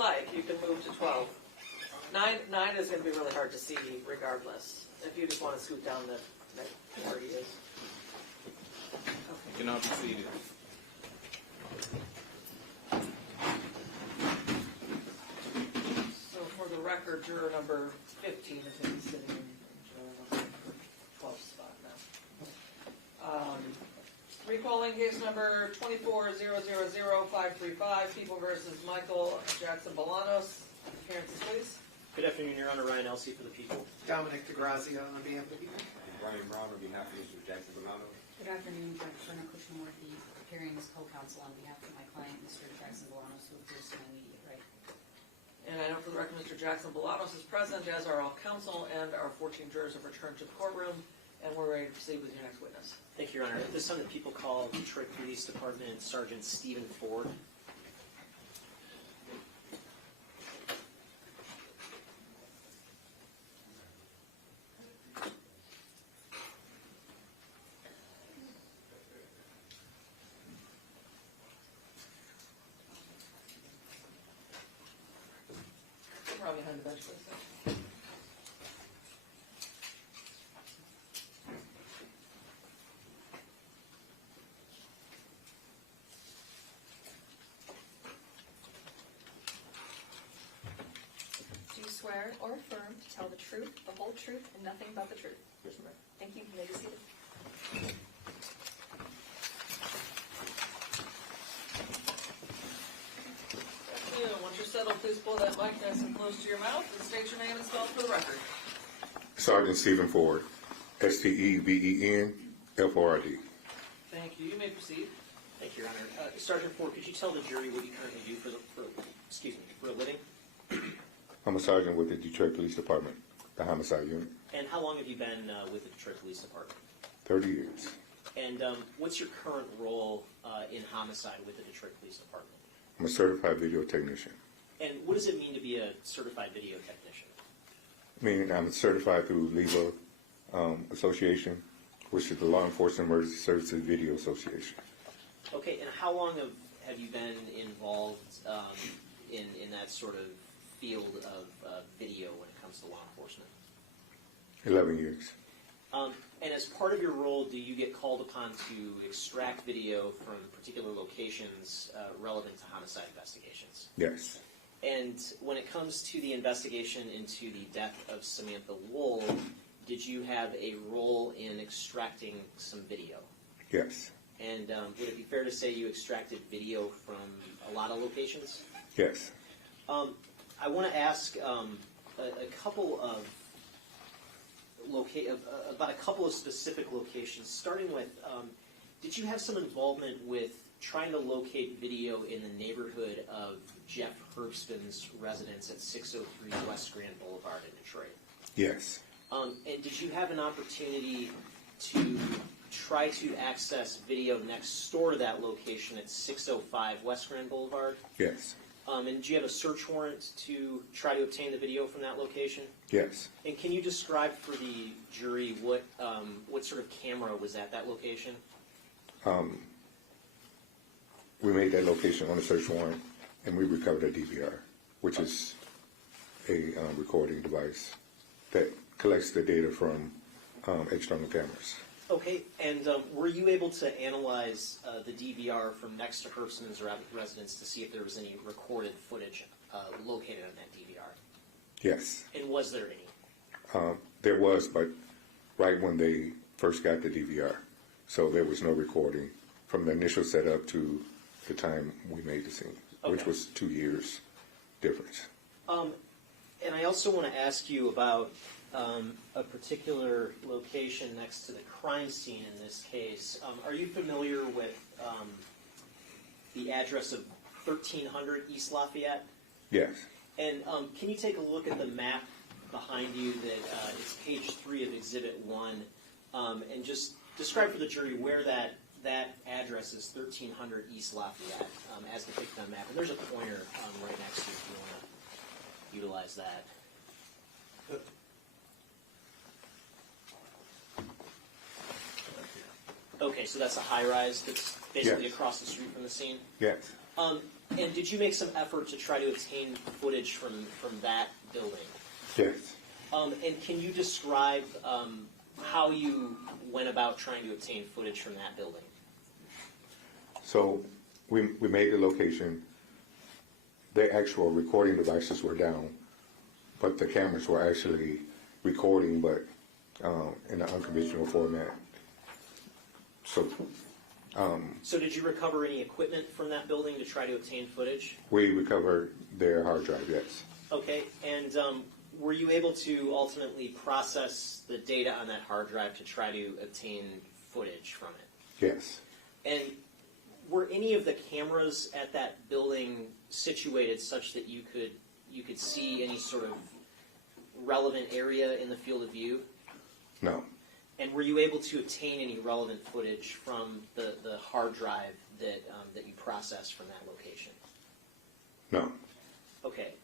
like, you can move to 12. 9 is going to be really hard to see regardless, if you just want to scoot down to where he is. You cannot be seated. So for the record, juror number 15 is going to be sitting in juror number 12 spot now. Recalling case number 24000535, People versus Michael Jackson-Bolanos. Appearances, please. Good afternoon, Your Honor. Ryan Elsey for the people. Dominic DeGrazia on behalf of the people. Brian Brown on behalf of Mr. Jackson-Bolanos. Good afternoon, Judge Brenna Cushman-Murphy, appearing as co-counsel on behalf of my client, Mr. Jackson-Bolanos, who appears to my immediate right. And I know for the record, Mr. Jackson-Bolanos is present, as are all counsel, and our 14 jurors have returned to the courtroom, and we're ready to proceed with your next witness. Thank you, Your Honor. At this time, the people call Detroit Police Department Sergeant Stephen Ford. Around behind the bench, please. Do you swear or affirm to tell the truth, the whole truth, and nothing but the truth? Yes, ma'am. Thank you. You may be seated. Once you're settled, please pull that mic nice and close to your mouth and state your name and spell for the record. Sergeant Stephen Ford, STEVENFORD. Thank you. You may proceed. Thank you, Your Honor. Sergeant Ford, could you tell the jury what you currently do for a living? I'm a sergeant with the Detroit Police Department, the homicide unit. And how long have you been with the Detroit Police Department? 30 years. And what's your current role in homicide with the Detroit Police Department? I'm a certified video technician. And what does it mean to be a certified video technician? Meaning I'm certified through LEVA Association, which is the Law Enforcement Emergency Services Video Association. Okay, and how long have you been involved in that sort of field of video when it comes to law enforcement? 11 years. And as part of your role, do you get called upon to extract video from particular locations relevant to homicide investigations? Yes. And when it comes to the investigation into the death of Samantha Woll, did you have a role in extracting some video? Yes. And would it be fair to say you extracted video from a lot of locations? Yes. I want to ask a couple of about a couple of specific locations, starting with, did you have some involvement with trying to locate video in the neighborhood of Jeff Herbston's residence at 603 West Grand Boulevard in Detroit? Yes. And did you have an opportunity to try to access video next door to that location at 605 West Grand Boulevard? Yes. And did you have a search warrant to try to obtain the video from that location? Yes. And can you describe for the jury what sort of camera was at that location? We made that location on a search warrant, and we recovered a DVR, which is a recording device that collects the data from external cameras. Okay, and were you able to analyze the DVR from next to Herbston's residence to see if there was any recorded footage located on that DVR? Yes. And was there any? There was, but right when they first got the DVR. So there was no recording from the initial setup to the time we made the scene, which was 2 years difference. And I also want to ask you about a particular location next to the crime scene in this case. Are you familiar with the address of 1300 East Lafayette? Yes. And can you take a look at the map behind you that it's page 3 of Exhibit 1, and just describe for the jury where that address is, 1300 East Lafayette, as depicted on the map. And there's a pointer right next to you if you want to utilize that. Okay, so that's a high-rise that's basically across the street from the scene? Yes. And And did you make some effort to try to obtain footage from that building? Yes. And can you describe how you went about trying to obtain footage from that building? So we made the location. The actual recording devices were down, but the cameras were actually recording, but in an unconventional format. So did you recover any equipment from that building to try to obtain footage? we recovered their hard drive, yes. Okay, and were you able to ultimately process the data on that hard drive to try to obtain footage from it? Yes. And were any of the cameras at that building situated such that you could see any sort of relevant area in the field of view? No. And were you able to obtain any relevant footage from the hard drive that you processed from that location? No. Okay.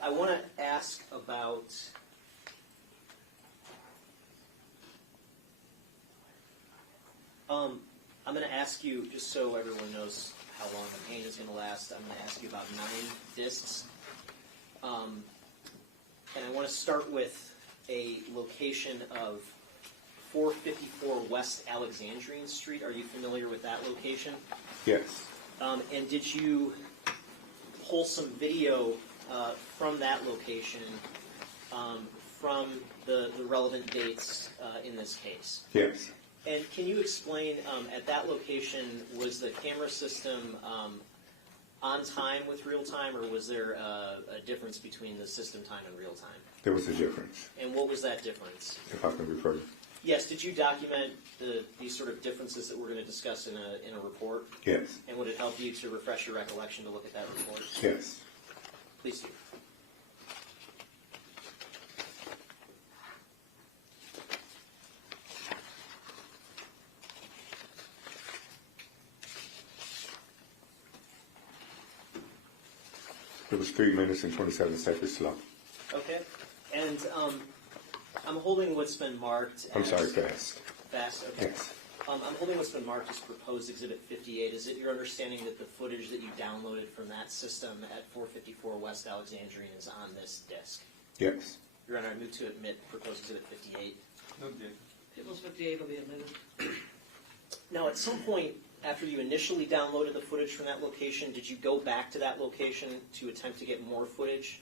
I want to ask about I'm going to ask you, just so everyone knows how long the pain is going to last, I'm going to ask you about 9 discs. And I want to start with a location of 454 West Alexandrian Street. Are you familiar with that location? Yes. And did you pull some video from that location from the relevant dates in this case? Yes. And can you explain, at that location, was the camera system on time with real time, or was there a difference between the system time and real time? There was a difference, And what was that difference? if I can refer. Yes, did you document these sort of differences that we're going to discuss in a report? Yes. And would it help you to refresh your recollection to look at that report? Yes. Please do. It was 3 minutes and 27 seconds long. Okay. And I'm holding what's been marked I'm as... sorry, fast. Fast? Okay. Yes. I'm holding what's been marked as proposed Exhibit 58. Is it your understanding that the footage that you downloaded from that system at 454 West Alexandrian is on this disk? Yes. Your Honor, I move to admit proposed Exhibit 58. People's 58 will be admitted. Now, at some point after you initially downloaded the footage from that location, did you go back to that location to attempt to get more footage?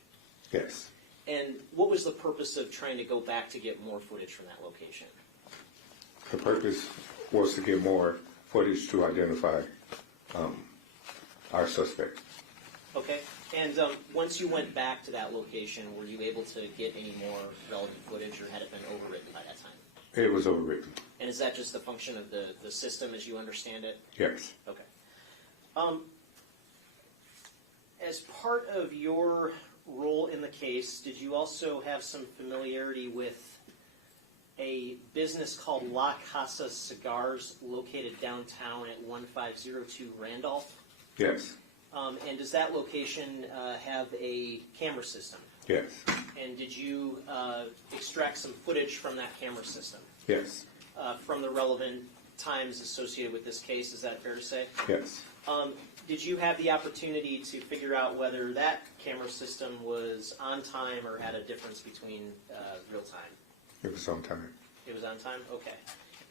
Yes. And what was the purpose of trying to go back to get more footage from that location? The purpose was to get more footage to identify our suspect. Okay. And once you went back to that location, were you able to get any more relevant footage, or had it been overwritten by that time? It was overwritten. And is that just a function of the system as you understand it? Yes. Okay. As part of your role in the case, did you also have some familiarity with a business called La Casa Cigars located downtown at 1502 Randolph? Yes. And does that location have a camera system? Yes. And did you extract some footage from that camera system? Yes. From the relevant times associated with this case, is that fair to say? Yes. Did you have the opportunity to figure out whether that camera system was on time or had a difference between real time? It was on time. It was on time? Okay.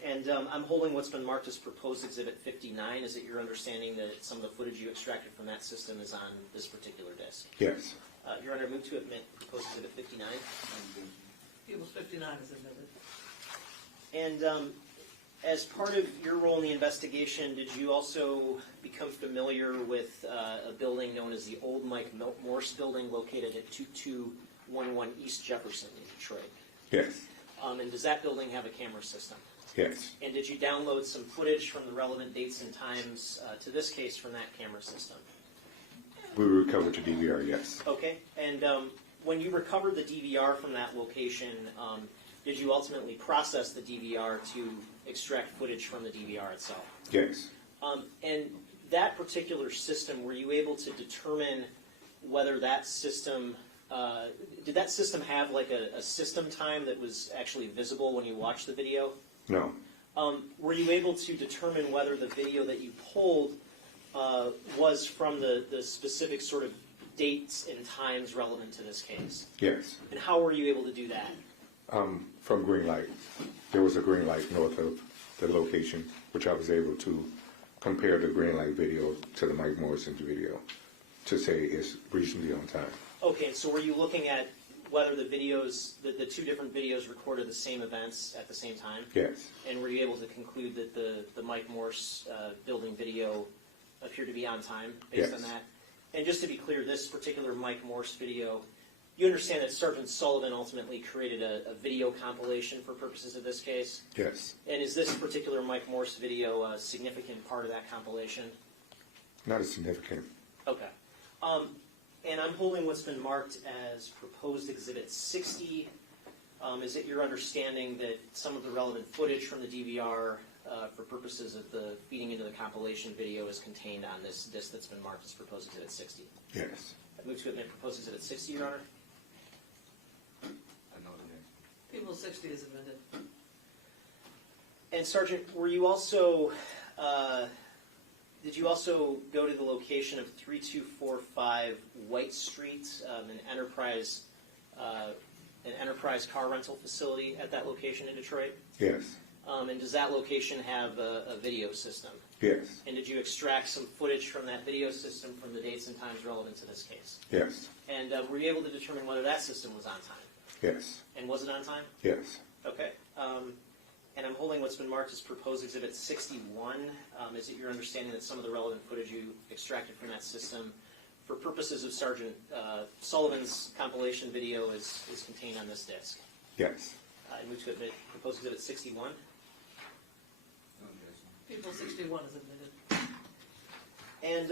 And I'm holding what's been marked as proposed Exhibit 59. Is it your understanding that some of the footage you extracted from that system is on this particular disk? Yes. Your Honor, I move to admit proposed Exhibit 59. People's 59 is admitted. And as part of your role in the investigation, did you also become familiar with a building known as the Old Mike Morse Building located at 2211 East Jefferson in Detroit? Yes. And does that building have a camera system? Yes. And did you download some footage from the relevant dates and times to this case from that camera system? We recovered the DVR, yes. Okay. And when you recovered the DVR from that location, did you ultimately process the DVR to extract footage from the DVR itself? Yes. And that particular system, were you able to determine whether that system, did that system have like a system time that was actually visible when you watched the video? No. Were you able to determine whether the video that you pulled was from the specific sort of dates and times relevant to this case. Yes. And how were you able to do that? From green light. There was a green light north of the location, which I was able to compare the green light video to the Mike Morrison's video to say it's reasonably on time. Okay, so were you looking at whether the videos, the two different videos recorded the same events at the same time? Yes. And were you able to conclude that the Mike Morse building video appeared to be on time based on Yes. that? And just to be clear, this particular Mike Morse video, you understand that Sergeant Sullivan ultimately created a video compilation for purposes of this case? Yes. And is this particular Mike Morse video a significant part of that compilation? Not as significant. Okay. And I'm holding what's been marked as proposed Exhibit 60. Is it your understanding that some of the relevant footage from the DVR for purposes of the feeding into the compilation video is contained on this disc that's been marked as proposed Exhibit 60? Yes. I move to admit proposed Exhibit 60, Your Honor. I know the name. People 60 is admitted. And Sergeant, were you also, did you also go to the location of 3245 White Street, an enterprise car rental facility at that location in Detroit? Yes. And does that location have a video system? Yes. And did you extract some footage from that video system from the dates and times relevant to this case? Yes. And were you able to determine whether that system was on time? Yes. And was it on time? Yes. Okay. And I'm holding what's been marked as proposed Exhibit 61. Is it your understanding that some of the relevant footage you extracted from that system for purposes of Sergeant Sullivan's compilation video is contained on this disc? Yes. I move to admit proposed Exhibit 61. No, Jason. People 61 is admitted. And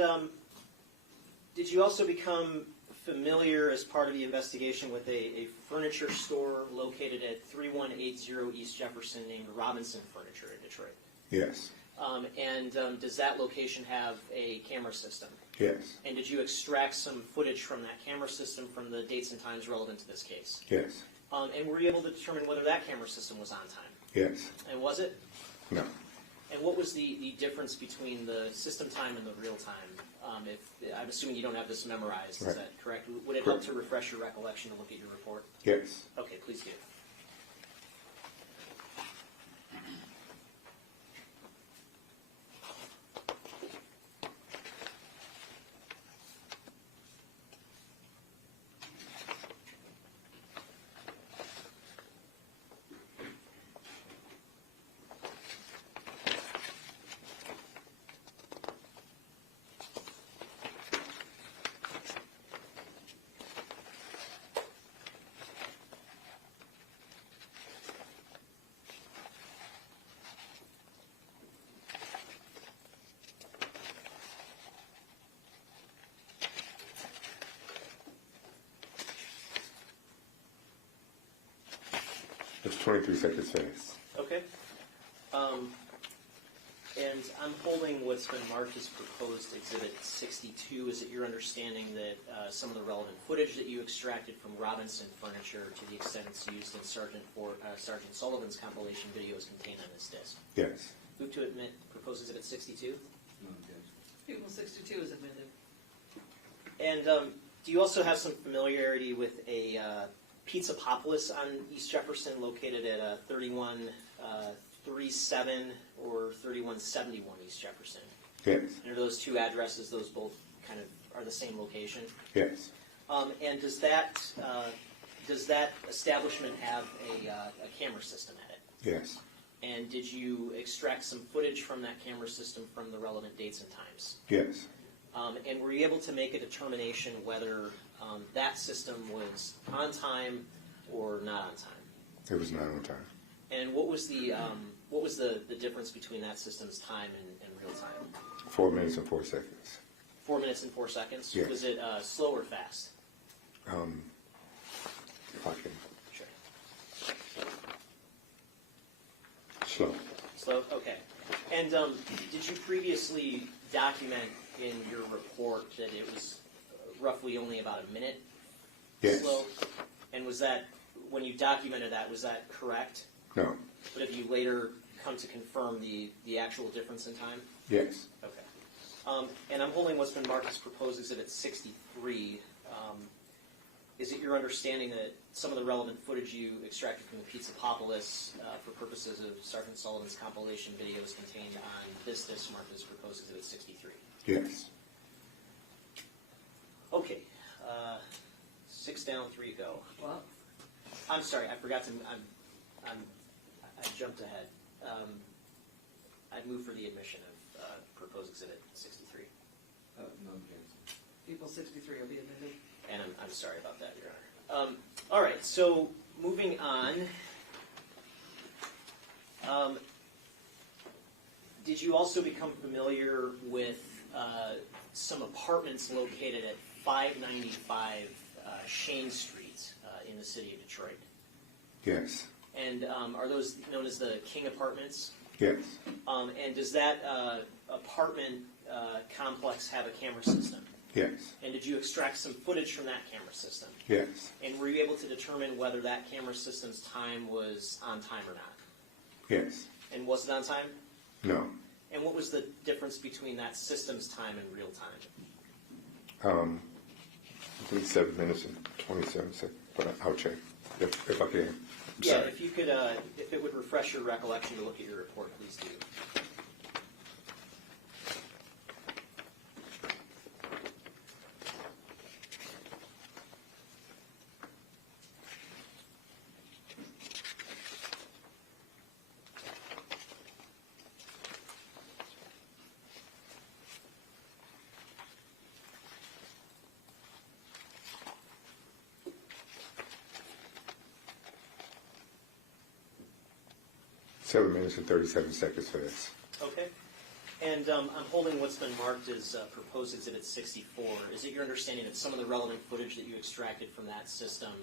did you also become familiar as part of the investigation with a furniture store located at 3180 East Jefferson named Robinson Furniture in Detroit? Yes. And does that location have a camera system? Yes. And did you extract some footage from that camera system from the dates and times relevant to this case? Yes. And were you able to determine whether that camera system was on time? Yes. And was it? No. And what was the difference between the system time and the real time? I'm assuming you don't have this memorized, is Right. that correct? Would it help to refresh your recollection to look at your report? Yes. Okay, please do. It's 23 seconds fast. Okay. And I'm holding what's been marked as proposed Exhibit 62. Is it your understanding that some of the relevant footage that you extracted from Robinson Furniture, to the extent it's used in Sergeant Sergeant Sullivan's compilation video, is contained on this disc? Yes. Move to admit proposed Exhibit 62. No, Jason. People 62 is admitted. And do you also have some familiarity with a Pizzapopolis on East Jefferson located at 3137 or 3171 East Jefferson? Yes. And are those two addresses, those both kind of are the same location? Yes. And does that establishment have a camera system at it? Yes. And did you extract some footage from that camera system from the relevant dates and times? Yes. And were you able to make a determination whether that system was on time or not on time? It was not on time. And what was the difference between that system's time and real time? 4 minutes and 4 seconds. 4 minutes and 4 seconds? Yes. Was it slow or fast? If I can. Sure. Slow. Slow? Okay. And did you previously document in your report that it was roughly only about a minute Yes. slow? And was that, when you documented that, was that correct? No. But have you later come to confirm the actual difference in time? Yes. Okay. And I'm holding what's been marked as proposed exhibit 63. Is it your understanding that some of the relevant footage you extracted from the Pizzapopolis for purposes of Sergeant Sullivan's compilation video is contained on this disc marked as proposed exhibit 63? Yes. Okay. 6 down, 3 go. Well, I'm sorry, I forgot to. I jumped ahead. I moved for the admission of proposed exhibit 63. No objection. people 63 will be admitted. And I'm sorry about that, Your Honor. All right, so moving on. Did you also become familiar with some apartments located at 595 Shane Street in the city of Detroit? Yes. And are those known as the King Apartments? Yes. And does that apartment complex have a camera system? Yes. And did you extract some footage from that camera system? Yes. And were you able to determine whether that camera system's time was on time or not? Yes. And was it on time? No. And what was the difference between that system's time and real time? I think 7 minutes and 27 seconds, but I'll check if I can. Yeah, Sorry. if you could, if it would refresh your recollection to look at your report, please do. Seven minutes and 37 seconds for this. Okay. And I'm holding what's been marked as proposed exhibit 64. Is it your understanding that some of the relevant footage that you extracted from that system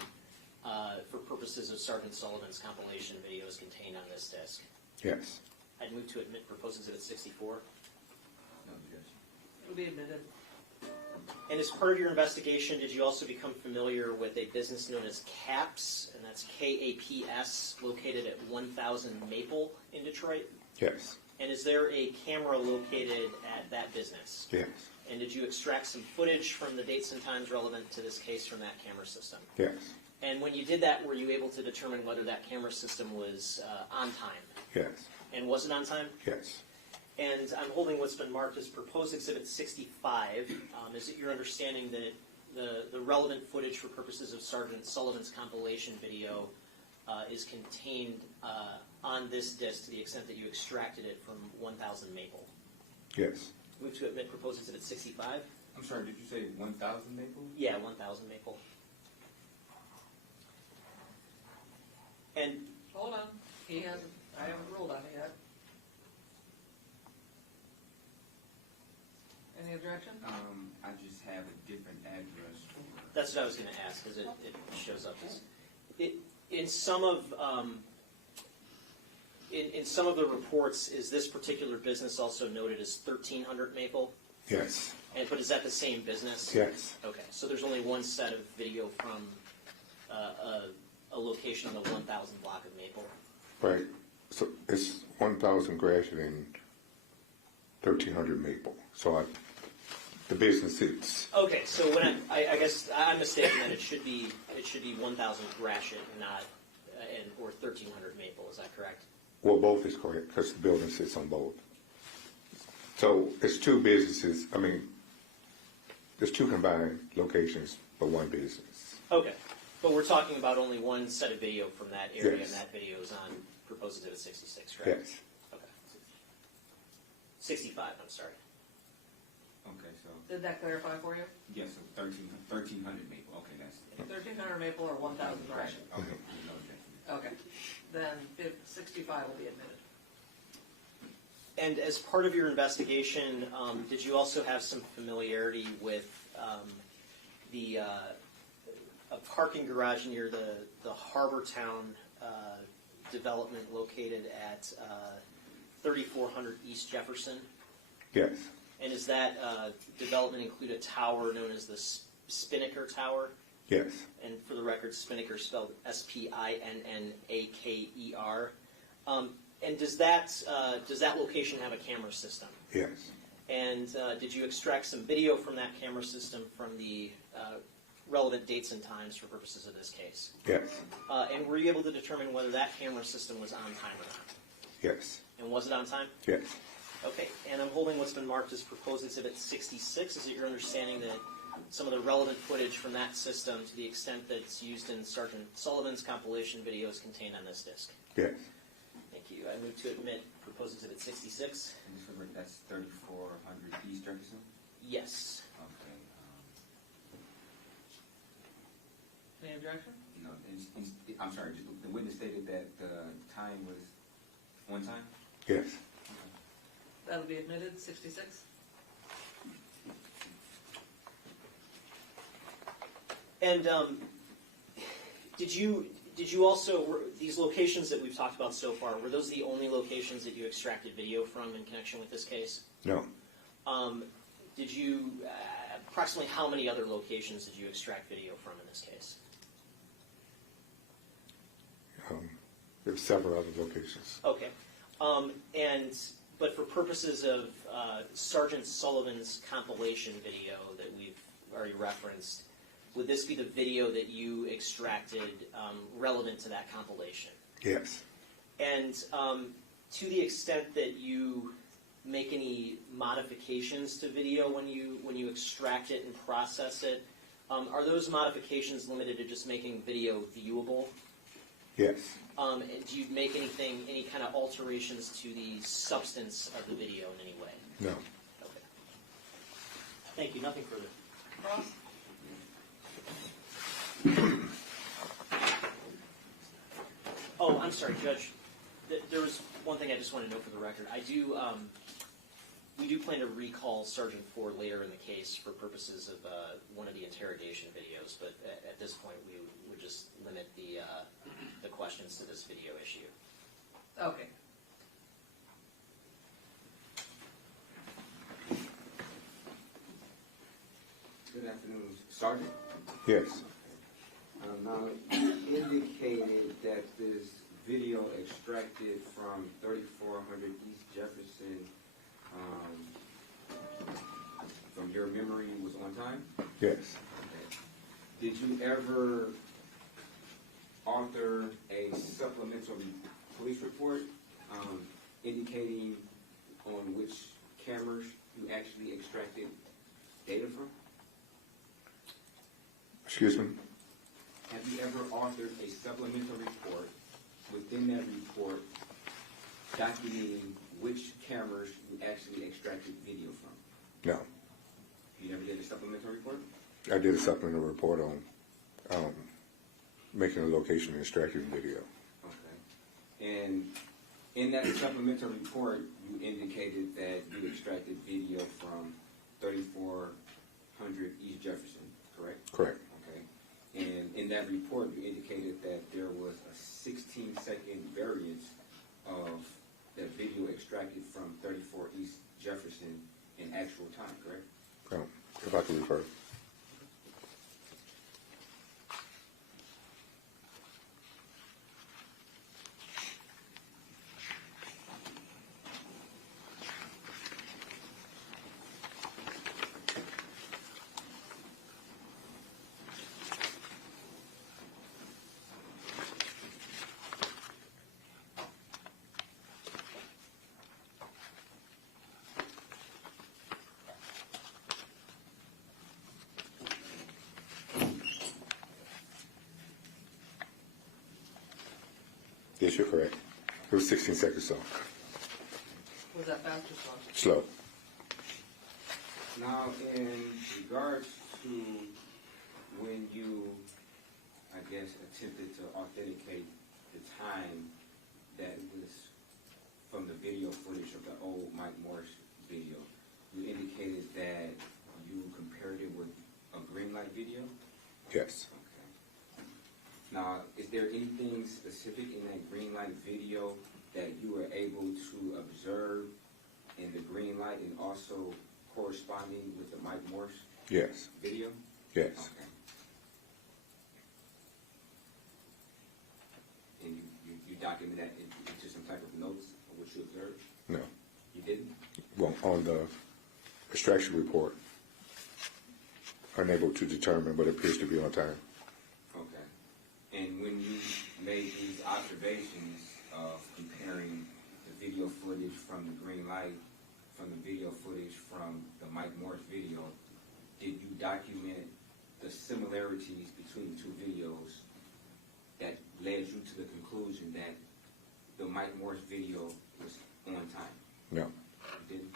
for purposes of Sergeant Sullivan's compilation video is contained on this disc? Yes. I'd move to admit proposed exhibit 64. No objection. Will be admitted. And as part of your investigation, did you also become familiar with a business known as CAPS, and that's K-A-P-S, located at 1000 Maple in Detroit? Yes. And is there a camera located at that business? Yes. And did you extract some footage from the dates and times relevant to this case from that camera system? Yes. And when you did that, were you able to determine whether that camera system was on time? Yes. And was it on time? Yes. And I'm holding what's been marked as proposed exhibit 65. Is it your understanding that the relevant footage for purposes of Sergeant Sullivan's compilation video is contained on this disc to the extent that you extracted it from 1000 Maple? Yes. Move to admit proposed exhibit 65. I'm sorry, did you say 1,000 Maple? Yeah, 1000 Maple. And Hold on. He hasn't, I haven't ruled on it yet. Any objection? I just have a different address for. that's what I was going to ask, because it shows up as in some of in some of the reports. Is this particular business also noted as 1300 Maple? Yes. But is that the same business? Yes. Okay, so there's only one set of video from a location on the 1000 block of Maple. Right. So it's 1000 Gratiot and 1300 Maple. So the business is. Okay, so when I guess I'm mistaken that it should be 1000 Gratiot, not or 1300 Maple. Is that correct? Well, both is correct because the building sits on both. So it's two businesses. I mean, there's two combined locations for one business. Okay, but we're talking about only one set of video from that area, Yes. and that video is on proposed exhibit 66, correct? Yes. Okay. 65. I'm sorry. Okay, so, Did that clarify for you? yes, so 1300 Maple, okay, that's. 1300 Maple or 1000 Gratiot? Okay, no objection. Okay. Then 65 will be admitted. And as part of your investigation, did you also have some familiarity with a parking garage near the Harbor Town development located at 3400 East Jefferson? Yes. And does that development include a tower known as the Spinnaker Tower? Yes. And for the record, Spinnaker spelled S-P-I-N-N-A-K-E-R. And does that location have a camera system? Yes. And did you extract some video from that camera system from the relevant dates and times for purposes of this case? Yes. And were you able to determine whether that camera system was on time or not? Yes. And was it on time? Yes. Okay, and I'm holding what's been marked as proposed exhibit 66. Is it your understanding that some of the relevant footage from that system, to the extent that it's used in Sergeant Sullivan's compilation video, is contained on this disc? Yes. Thank you. I move to admit proposed exhibit 66. And this one, that's 3400 East Jefferson? Yes. Okay. Any objection? No, I'm sorry, just the witness stated that the time was one time? Yes. That'll be admitted, 66. And did you also, these locations that we've talked about so far, were those the only locations that you extracted video from in connection with this case? No. Did you, approximately how many other locations did you extract video from in this case? There were several other locations. Okay. But for purposes of Sergeant Sullivan's compilation video that we've already referenced, would this be the video that you extracted relevant to that compilation? Yes. And to the extent that you make any modifications to video when you extract it and process it, are those modifications limited to just making video viewable? Yes. And do you make any kind of alterations to the substance of the video in any way? No. Okay. Thank you. Nothing further. Ross? Oh, I'm sorry, Judge. There was one thing I just want to note for the record. We do plan to recall Sergeant Ford later in the case for purposes of one of the interrogation videos, but at this point we would just limit the questions to this video issue. Okay. Good afternoon, Sergeant. Yes. Now, you indicated that this video extracted from 3400 East Jefferson, from your memory, was on time? Yes. Did you ever author a supplemental police report indicating on which cameras you actually extracted data from? Excuse me? Have you ever authored a supplemental report within that report documenting which cameras you actually extracted video from? No. You never did a supplemental report? I did a supplemental report on making a location and extracting video. Okay. And in that supplemental report, you indicated that you extracted video from 3400 East Jefferson, correct? Correct. Okay. And in that report, you indicated that there was a 16-second variance of the video extracted from 34 East Jefferson in actual time, correct? No. If I could refer. Yes, you're correct. It was 16 seconds long. Was that fast or slow? Slow. Now, in regards to when you, I guess, attempted to authenticate the time that was from the video footage of the old Mike Morris video, you indicated that you compared it with a green light video? Yes. Okay. Now, is there anything specific in that green light video that you were able to observe in the green light and also corresponding with the Mike Morris Yes. video? Yes. Okay. And you documented that into some type of notes of what you observed? No. You didn't? Well, on the extraction report. Unable to determine, but appears to be on time. Okay. And when you made these observations of comparing the video footage from the green light, from the video footage from the Mike Morris video, did you document the similarities between the two videos that led you to the conclusion that the Mike Morris video was on time? No. You didn't?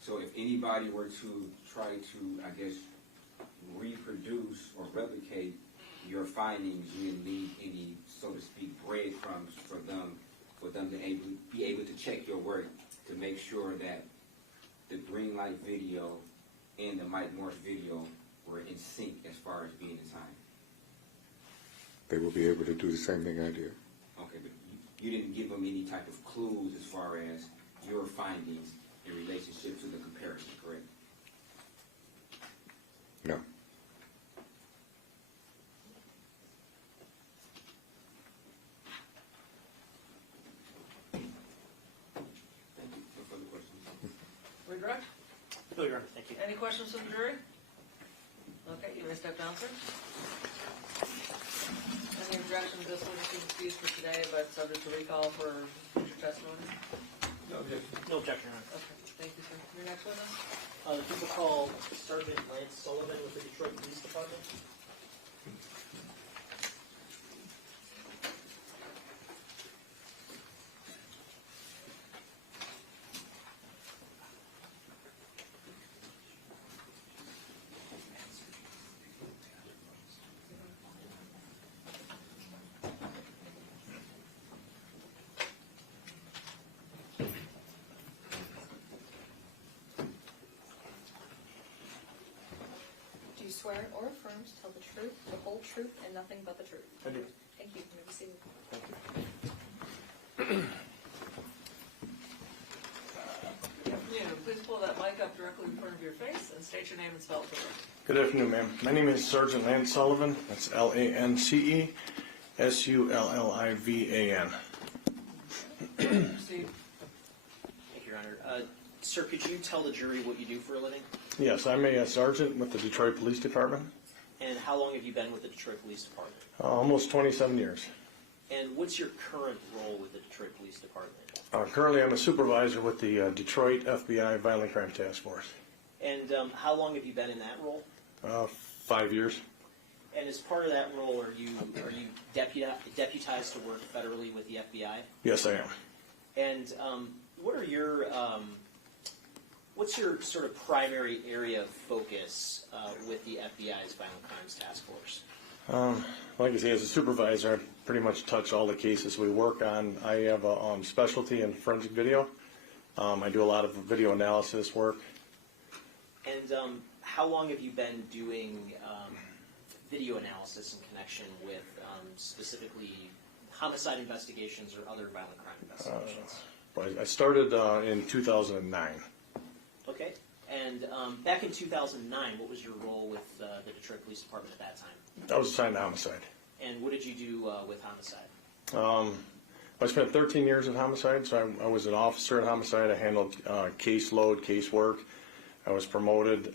So if anybody were to try to, I guess, reproduce or replicate your findings, you didn't leave any, so to speak, breadcrumbs for them to be able to check your work to make sure that the green light video and the Mike Morris video were in sync as far as being in time. They will be able to do the same thing I did. Okay, but you didn't give them any type of clues as far as your findings in relationship to the comparison, correct? No. Thank you. No further questions. Redirect? No, Your Honor, thank you. Any questions from the jury? Okay, you may step down, sir. Any objections, this witness is excused for today, but subject to recall for future testimony? No objection, Your Honor. Okay, thank you, sir. Your next witness? The people call Sergeant Lance Sullivan with the Detroit Police Department. Do you swear or affirm to tell the truth, the whole truth, and nothing but the truth? I do. Thank you. You may be seated. Good afternoon. Please pull that mic up directly in front of your face and state your name and spell it for us. Good afternoon, ma'am. My name is Sergeant Lance Sullivan. That's LanceSullivan. Proceed. Thank you, Your Honor. Sir, could you tell the jury what you do for a living? Yes, I'm a sergeant with the Detroit Police Department. And how long have you been with the Detroit Police Department? Almost 27 years. And what's your current role with the Detroit Police Department? Currently, I'm a supervisor with the Detroit FBI Violent Crime Task Force. And how long have you been in that role? 5 years. And as part of that role, are you deputized to work federally with the FBI? Yes, I am. And what are your what's your sort of primary area of focus with the FBI's Violent Crimes Task Force? Like I say, as a supervisor, I pretty much touch all the cases we work on. I have a specialty in forensic video. I do a lot of video analysis work. And how long have you been doing video analysis in connection with specifically homicide investigations or other violent crime investigations? I started in 2009. Okay. And back in 2009, what was your role with the Detroit Police Department at that time? I was assigned to homicide. And what did you do with homicide? I spent 13 years in homicide, so I was an officer in homicide. I handled caseload, casework. I was promoted.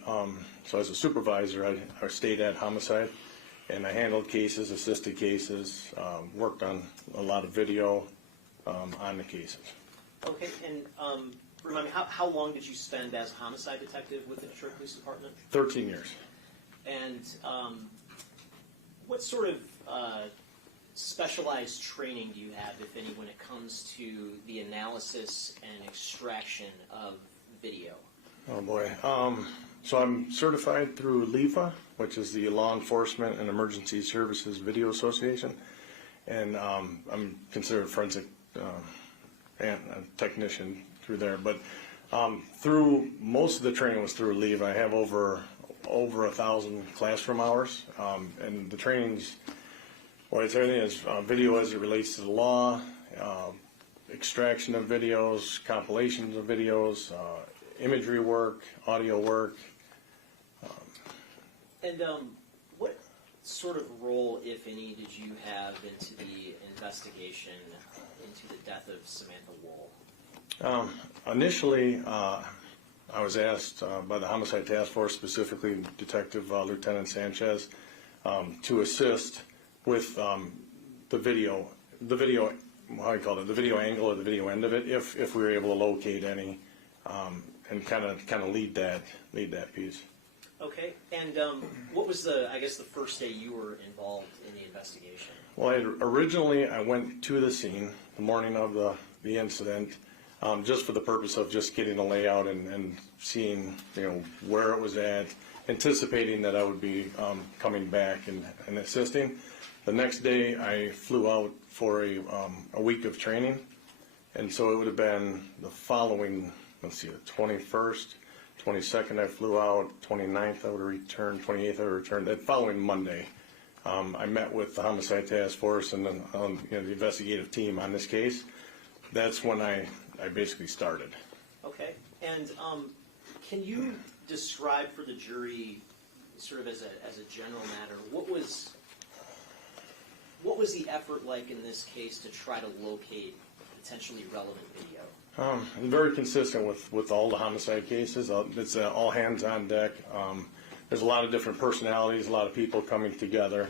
So as a supervisor, I stayed at homicide, and I handled cases, assisted cases, worked on a lot of video on the cases. Okay, and remind me, how long did you spend as a homicide detective with the Detroit Police Department? 13 years. And what sort of specialized training do you have, if any, when it comes to the analysis and extraction of video? Oh boy. So I'm certified through LEFA, which is the Law Enforcement and Emergency Services Video Association, and I'm considered a forensic and a technician through there. But through most of the training was through LEFA. I have over 1,000 classroom hours, and the training's it's everything is video as it relates to the law, extraction of videos, compilations of videos, imagery work, audio work. And what sort of role, if any, did you have into the investigation into the death of Samantha Woll? Initially, I was asked by the Homicide Task Force, specifically Detective Lieutenant Sanchez, to assist with the video, how do you call it, the video angle or the video end of it, if we were able to locate any, and kind of lead that piece. Okay, and what was the first day you were involved in the investigation? Well, originally I went to the scene the morning of the incident, just for the purpose of just getting a layout and seeing, where it was at, anticipating that I would be coming back and assisting. The next day I flew out for a week of training, and so it would have been the following, the 21st, 22nd I flew out, 29th I would have returned, 28th I would have returned. That following Monday, I met with the Homicide Task Force and then the investigative team on this case. That's when I basically started. Okay, and can you describe for the jury, sort of as a general matter, what was the effort like in this case to try to locate potentially relevant video? Very consistent with all the homicide cases. It's all hands on deck. There's a lot of different personalities, a lot of people coming together.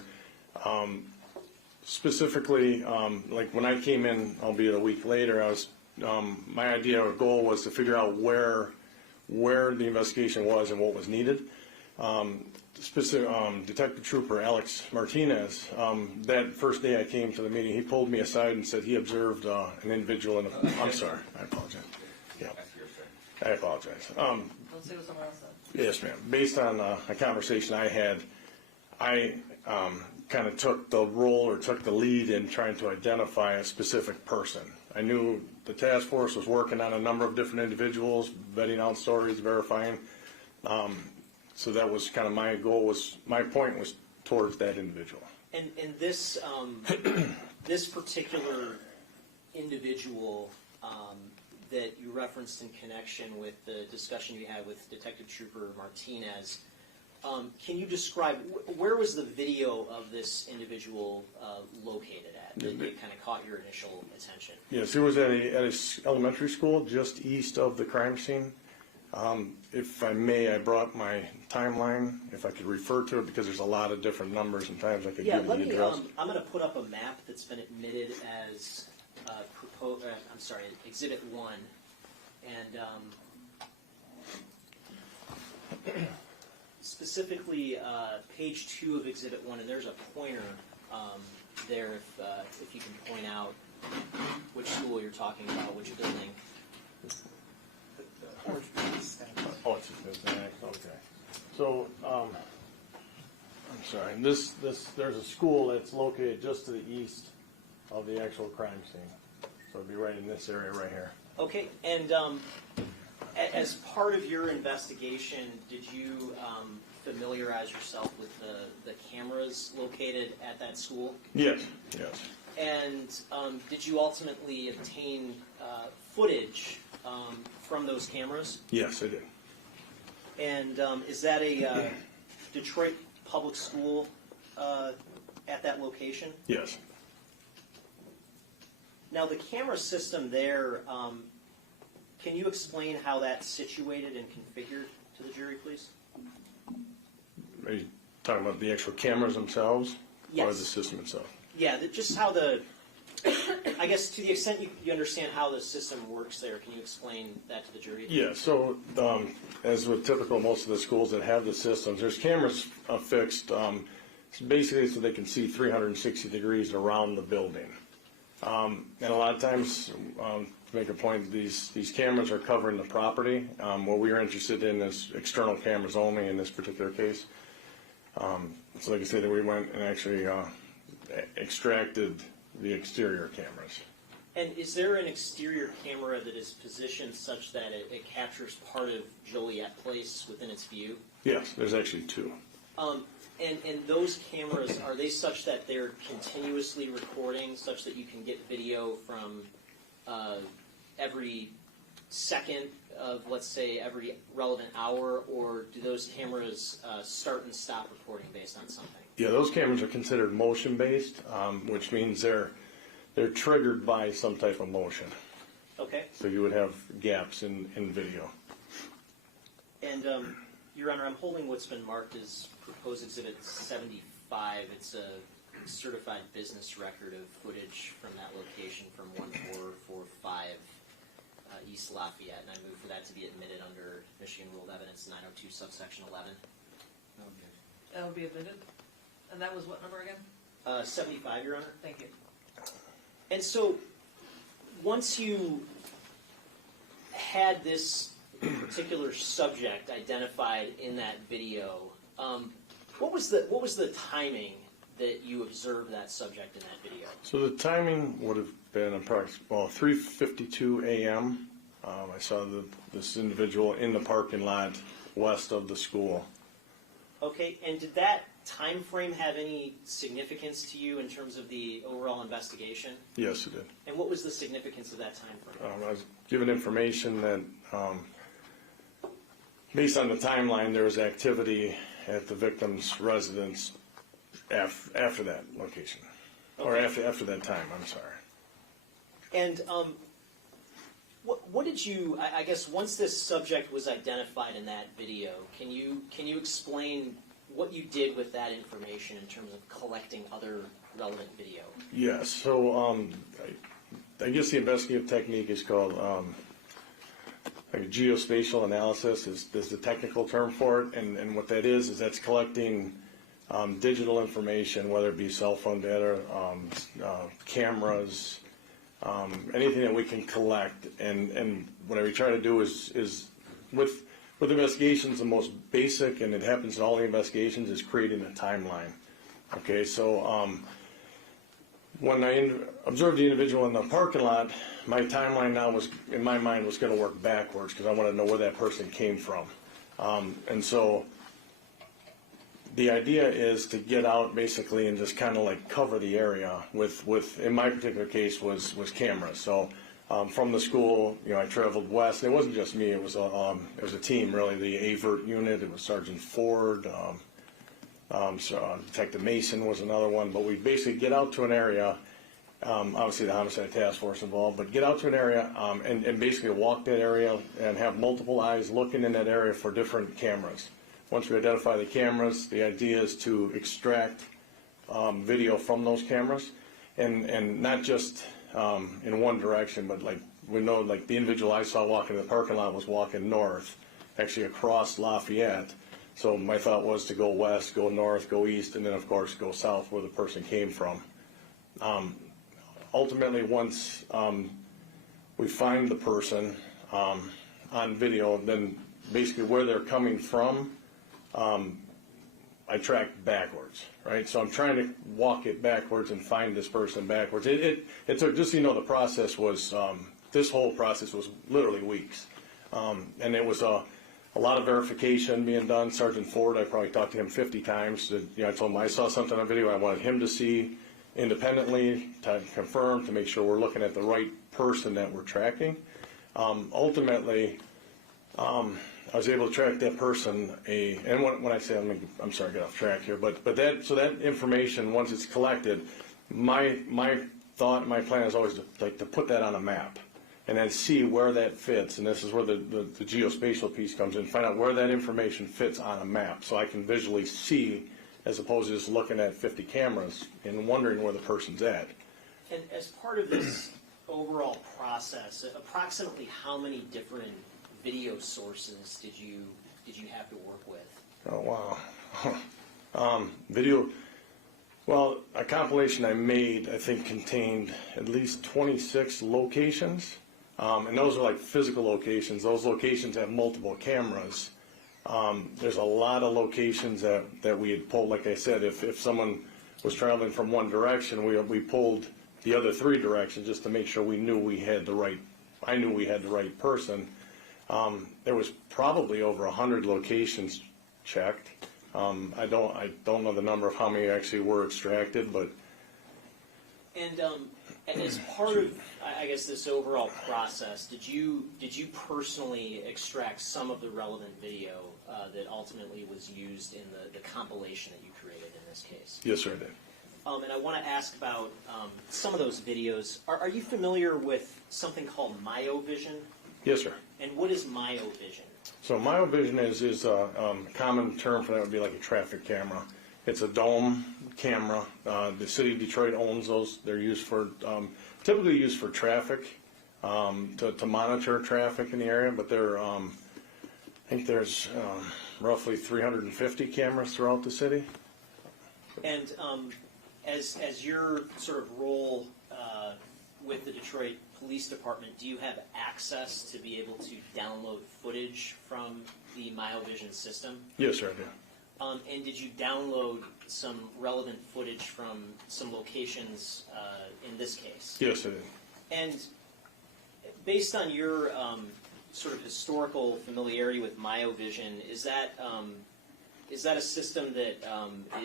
Specifically, like when I came in, albeit a week later, my idea or goal was to figure out where the investigation was and what was needed. Detective Trooper Alex Martinez, that first day I came to the meeting, he pulled me aside and said he observed an individual in I'm sorry, I apologize. Yeah, I apologize. Let's see what someone else said. Yes, ma'am. Based on a conversation I had, I kind of took the role or took the lead in trying to identify a specific person. I knew the task force was working on a number of different individuals, vetting out stories, verifying. So that was kind of my goal. My point was towards that individual. And this this particular individual that you referenced in connection with the discussion you had with Detective Trooper Martinez, can you describe where was the video of this individual located at that kind of caught your initial attention? Yes, it was at a elementary school just east of the crime scene. If I may, I brought my timeline, if I could refer to it, because there's a lot of different numbers and times I could give the address. I'm going to put up a map that's been admitted as Exhibit 1, and specifically page 2 of Exhibit 1, and there's a pointer there if you can point out which school you're talking about, which building. Oh, it's okay. So, I'm sorry. There's a school that's located just to the east of the actual crime scene. So it'd be right in this area right here. Okay, and as part of your investigation, did you familiarize yourself with the cameras located at that school? Yes. And did you ultimately obtain footage from those cameras? Yes, I did. And is that a Detroit public school at that location? Yes. Now, the camera system there, can you explain how that's situated and configured to the jury, please? Are you talking about the actual cameras themselves? Yes. Or the system itself? Yeah, just how I guess to the extent you understand how the system works there, can you explain that to the jury? Yeah, so as with typical most of the schools that have the systems, there's cameras affixed basically so they can see 360 degrees around the building. And a lot of times, to make a point, these cameras are covering the property. What we are interested in is external cameras only in this particular case. So like I said, we went and actually extracted the exterior cameras. And is there an exterior camera that is positioned such that it captures part of Joliet Place within its view? Yes, there's actually two. And those cameras, are they such that they're continuously recording, such that you can get video from every second of, let's say, every relevant hour, or do those cameras start and stop recording based on something? Yeah, those cameras are considered motion-based, which means they're they're triggered by some type of motion. Okay. So you would have gaps in video. And, Your Honor, I'm holding what's been marked as proposed exhibit 75. It's a certified business record of footage from that location from 1445 East Lafayette, and I move for that to be admitted under Michigan Ruled Evidence 902 subsection 11. That would be admitted. And that was what number again? 75, Your Honor. Thank you. And so, once you had this particular subject identified in that video, what was the timing that you observed that subject in that video? So the timing would have been approximately 3:52 a.m. I saw this individual in the parking lot west of the school. Okay, and did that time frame have any significance to you in terms of the overall investigation? Yes, it did. And what was the significance of that time frame? I was given information that, based on the timeline, there was activity at the victim's residence after that location, or after that time. I'm sorry. And what did you? I guess once this subject was identified in that video, can you explain what you did with that information in terms of collecting other relevant video? Yes. So I guess the investigative technique is called like geospatial analysis is the technical term for it, and what that is that's collecting digital information, whether it be cell phone data, cameras, anything that we can collect. And what we try to do is with investigations, the most basic, and it happens in all the investigations, is creating a timeline. Okay, so when I observed the individual in the parking lot, my timeline now was, in my mind, was going to work backwards because I wanted to know where that person came from. And so the idea is to get out basically and just kind of like cover the area with in my particular case was cameras. So from the school, I traveled west. It wasn't just me. It was a team, really. The AVERT unit. It was Sergeant Ford. Detective Mason was another one. But we basically get out to an area. Obviously, the homicide task force involved. But get out to an area and basically walk that area and have multiple eyes looking in that area for different cameras. Once we identify the cameras, the idea is to extract video from those cameras, and not just in one direction, but like we know, like the individual I saw walking in the parking lot was walking north, actually across Lafayette. So my thought was to go west, go north, go east, and then of course go south where the person came from. Ultimately, once we find the person on video, then basically where they're coming from, I track backwards, right? So I'm trying to walk it backwards and find this person backwards. It took, just so you know, the process was, this whole process was literally weeks. And it was a lot of verification being done. Sergeant Ford, I probably talked to him 50 times. I told him I saw something on video I wanted him to see independently to confirm, to make sure we're looking at the right person that we're tracking. Ultimately, I was able to track that person. And when I say, I'm sorry, I got off track here, but that information, once it's collected, my thought, my plan is always to put that on a map and then see where that fits. And this is where the geospatial piece comes in. Find out where that information fits on a map, so I can visually see, as opposed to just looking at 50 cameras and wondering where the person's at. And as part of this overall process, approximately how many different video sources did you have to work with? Oh, wow. Video, well, a compilation I made, I think, contained at least 26 locations. And those are like physical locations. Those locations have multiple cameras. There's a lot of locations that we had pulled. Like I said, if someone was traveling from one direction, we pulled the other 3 directions just to make sure we knew we had the right, I knew we had the right person. There was probably over 100 locations checked. I don't know the number of how many actually were extracted, but. And as part of, I guess, this overall process, did you personally extract some of the relevant video that ultimately was used in the compilation that you created in this case? Yes, sir, I did. and I want to ask about some of those videos. Are you familiar with something called myovision? Yes, sir. And what is myovision? So myovision is a common term for that would be like a traffic camera. It's a dome camera. The city of Detroit owns those. They're used for typically used for traffic to monitor traffic in the area. But I think there's roughly 350 cameras throughout the city. And as your sort of role with the Detroit Police Department, do you have access to be able to download footage from the myovision system? Yes, sir, I do. And did you download some relevant footage from some locations in this case? Yes, I did. And based on your sort of historical familiarity with myovision, is that a system that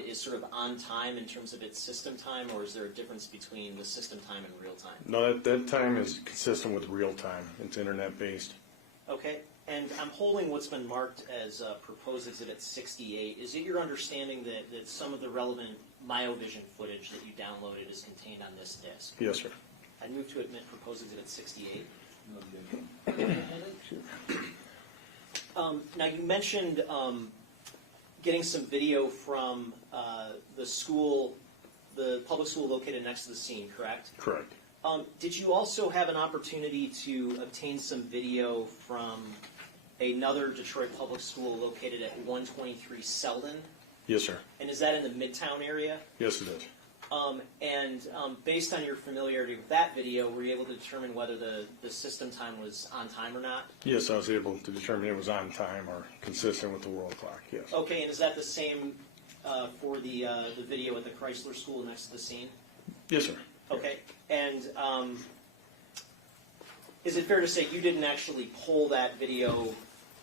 is sort of on time in terms of its system time, or is there a difference between the system time and real time? No, that time is consistent with real time. It's internet-based. Okay. And I'm holding what's been marked as proposed exhibit 68. Is it your understanding that some of the relevant myovision footage that you downloaded is contained on this disk? Yes, sir. I move to admit proposed exhibit 68. Now you mentioned getting some video from the school, the public school located next to the scene, correct? Correct. Did you also have an opportunity to obtain some video from another Detroit public school located at 123 Selden? Yes, sir. And is that in the Midtown area? Yes, it is. Based on your familiarity with that video, were you able to determine whether the system time was on time or not? Yes, I was able to determine it was on time or consistent with the world clock, yes. Okay, and is that the same for the video at the Chrysler School next to the scene? Yes, sir. Okay, and is it fair to say you didn't actually pull that video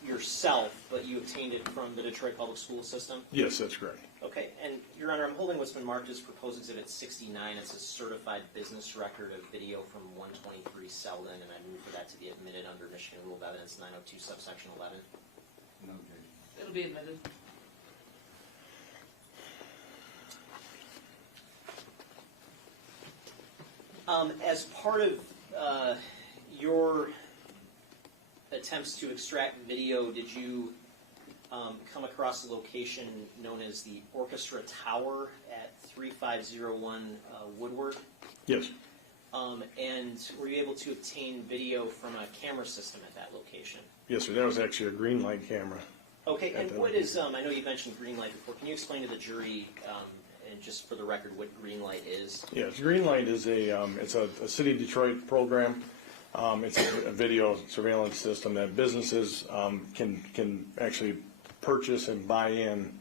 yourself, but you obtained it from the Detroit Public School System? Yes, that's correct. Okay, and Your Honor, I'm holding what's been marked as proposed exhibit 69. It's a certified business record of video from 123 Selden, and I move for that to be admitted under Michigan Rule of Evidence 902 subsection 11. No objection. It'll be admitted. As part of your attempts to extract video, did you come across a location known as the Orchestra Tower at 3501 Woodward? Yes. And were you able to obtain video from a camera system at that location? Yes, sir. That was actually a green light camera. Okay, and what is, I know you mentioned green light before. Can you explain to the jury, and just for the record, what green light is? Yes, green light is it's a City of Detroit program. It's a video surveillance system that businesses can actually purchase and buy in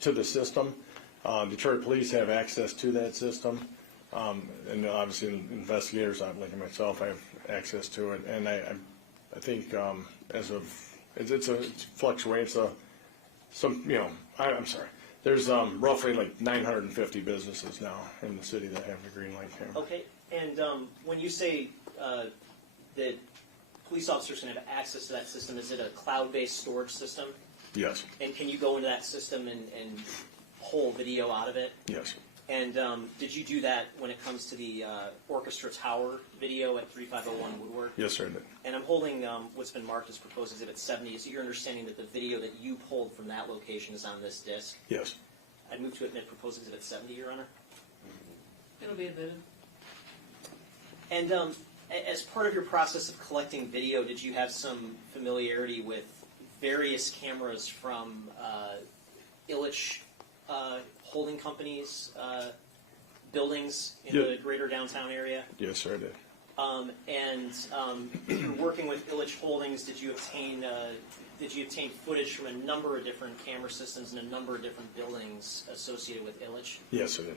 to the system. Detroit police have access to that system, and obviously investigators, like myself, I have access to it. And I think as of it fluctuates. I'm sorry. There's roughly like 950 businesses now in the city that have the green light camera. Okay, and when you say that police officers can have access to that system, is it a cloud-based storage system? Yes. And can you go into that system and pull video out of it? Yes. And did you do that when it comes to the Orchestra Tower video at 3501 Woodward? Yes, sir, I did. And I'm holding what's been marked as proposed exhibit 70. Is it your understanding that the video that you pulled from that location is on this disc? Yes. I'd move to admit proposed exhibit 70, Your Honor. It'll be admitted. And as part of your process of collecting video, did you have some familiarity with various cameras from Illich holding companies, buildings in the greater downtown area? Yes, sir, I did. Through working with Illich Holdings, did you obtain footage from a number of different camera systems and a number of different buildings associated with Illich? Yes, I did.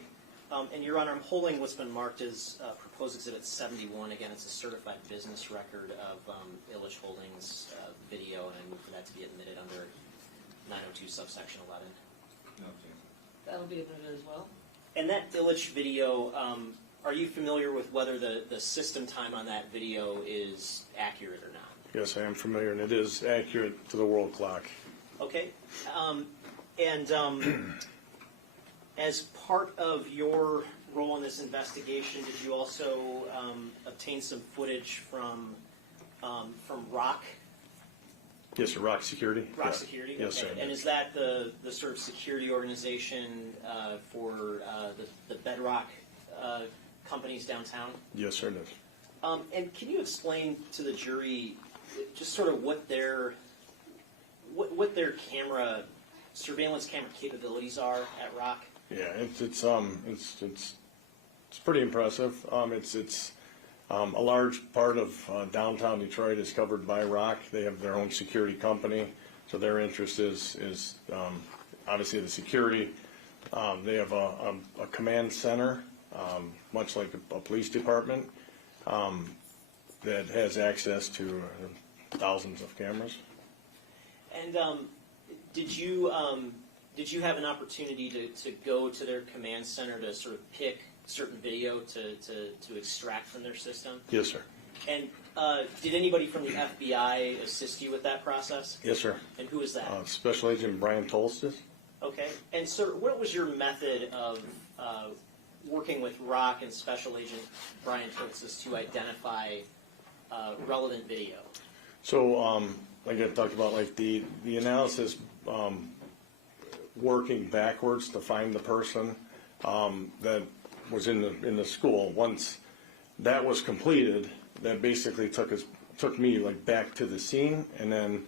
And Your Honor, I'm holding what's been marked as proposed exhibit 71. Again, it's a certified business record of Illich Holdings video, and I move for that to be admitted under 902 subsection 11. No objection. That'll be admitted as well. And that Illich video, are you familiar with whether the system time on that video is accurate or not? Yes, I am familiar, and it is accurate to the world clock. Okay. As part of your role in this investigation, did you also obtain some footage from Rock? Yes, sir. Rock Security. Rock Yeah. Security? Yes, Okay. sir. And is that the sort of security organization for the bedrock companies downtown? Yes, sir. It is. And can you explain to the jury just sort of what their surveillance camera capabilities are at Rock? Yeah, it's pretty impressive. It's a large part of downtown Detroit is covered by Rock. They have their own security company, so their interest is obviously the security. They have a command center, much like a police department, that has access to thousands of cameras. And did you have an opportunity to go to their command center to sort of pick certain video to extract from their system? Yes, sir. And did anybody from the FBI assist you with that process? Yes, sir. And who is that? Special Agent Brian Tolstis. Okay. And sir, what was your method of working with Rock and Special Agent Brian Tolstis to identify relevant video? So, like I talked about, like the analysis, working backwards to find the person that was in the school. Once that was completed, that basically took me like back to the scene, and then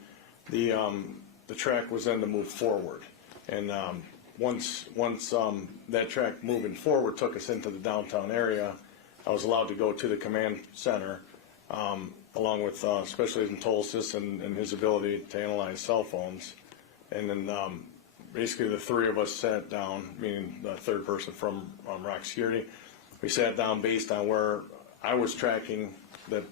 the track was then to move forward. And once that track moving forward took us into the downtown area, I was allowed to go to the command center, along with Special Agent Tolstis and his ability to analyze cell phones. And then basically the three of us sat down, meaning the third person from Rock Security. We sat down based on where I was tracking the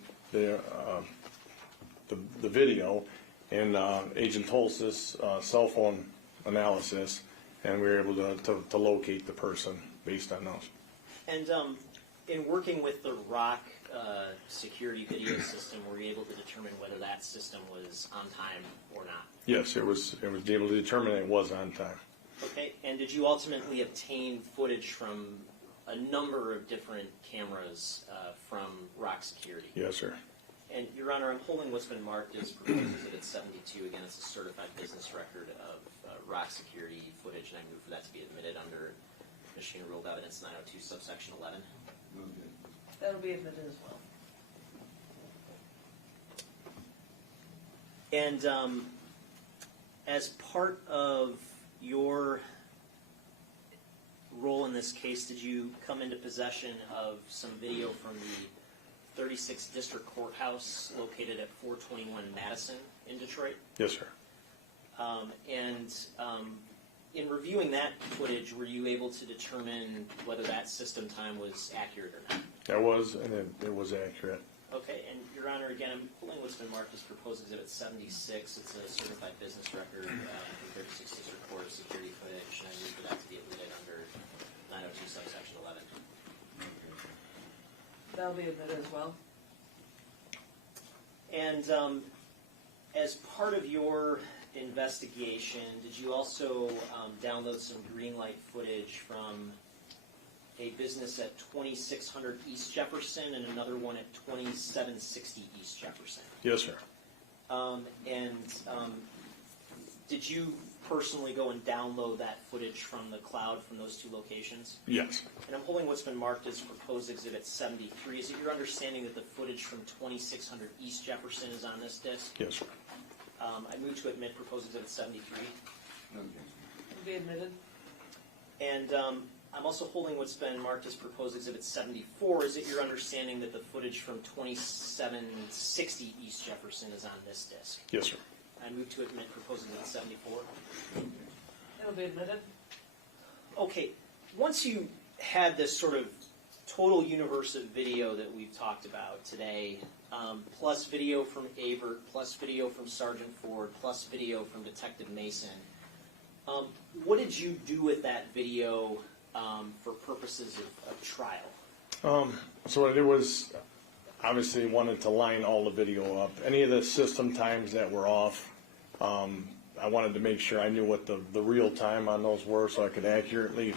video and Agent Tolstis' cell phone analysis, and we were able to locate the person based on those. And in working with the Rock security video system, were you able to determine whether that system was on time or not? Yes, it was able to determine it was on time. Okay, and did you ultimately obtain footage from a number of different cameras from Rock Security? Yes, sir. And, Your Honor, I'm holding what's been marked as proposed exhibit 72. Again, it's a certified business record of Rock Security footage, and I move for that to be admitted under Michigan Rule of Evidence 902, subsection 11. That'll be admitted as well. And as part of your role in this case, did you come into possession of some video from the 36th District Courthouse located at 421 Madison in Detroit? Yes, sir. In reviewing that footage, were you able to determine whether that system time was accurate or not? That was, and it was accurate. Okay, and Your Honor, again, I'm pulling what's been marked as proposed exhibit 76. It's a certified business record from 36th District Court security footage, and I move for that to be admitted under 902 subsection 11. That'll be admitted as well. And as part of your investigation, did you also download some green light footage from a business at 2600 East Jefferson and another one at 2760 East Jefferson? Yes, sir. Did you personally go and download that footage from the cloud from those two locations? Yes. And I'm holding what's been marked as proposed exhibit 73. Is it your understanding that the footage from 2600 East Jefferson is on this disc? Yes, sir. I move to admit proposed exhibit 73. It'll be admitted. And I'm also holding what's been marked as proposed exhibit 74. Is it your understanding that the footage from 2760 East Jefferson is on this disc? Yes, sir. I move to admit proposed exhibit 74. It'll be admitted. Okay, once you had this sort of total universe of video that we've talked about today, plus video from Avert, plus video from Sergeant Ford, plus video from Detective Mason, what did you do with that video for purposes of trial? So what I did was obviously wanted to line all the video up. Any of the system times that were off, I wanted to make sure I knew what the real time on those were so I could accurately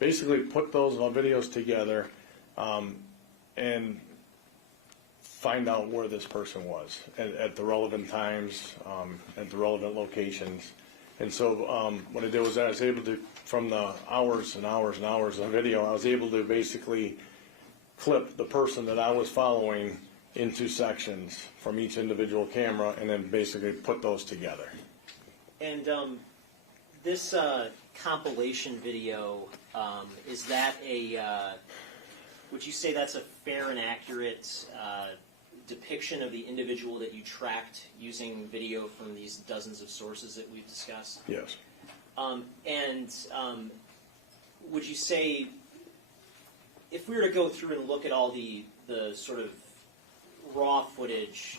basically put those videos together and find out where this person was at the relevant times, at the relevant locations. And so what I did was I was able to, from the hours and hours and hours of video, I was able to basically clip the person that I was following into sections from each individual camera and then basically put those together. And this compilation video, is that would you say that's a fair and accurate depiction of the individual that you tracked using video from these dozens of sources that we've discussed? Yes. Would you say, if we were to go through and look at all the sort of raw footage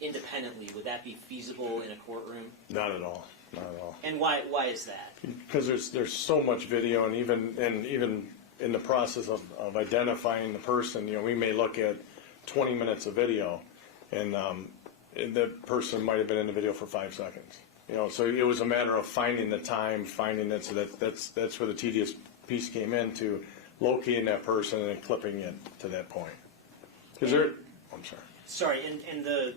independently, would that be feasible in a courtroom? Not at all. Not at all. And why is that? Because there's so much video, and even in the process of identifying the person, we may look at 20 minutes of video, and the person might have been in the video for 5 seconds. So it was a matter of finding the time, finding it. So that's where the tedious piece came in, to locating that person and clipping it to that point. Because I'm sorry. Sorry, and the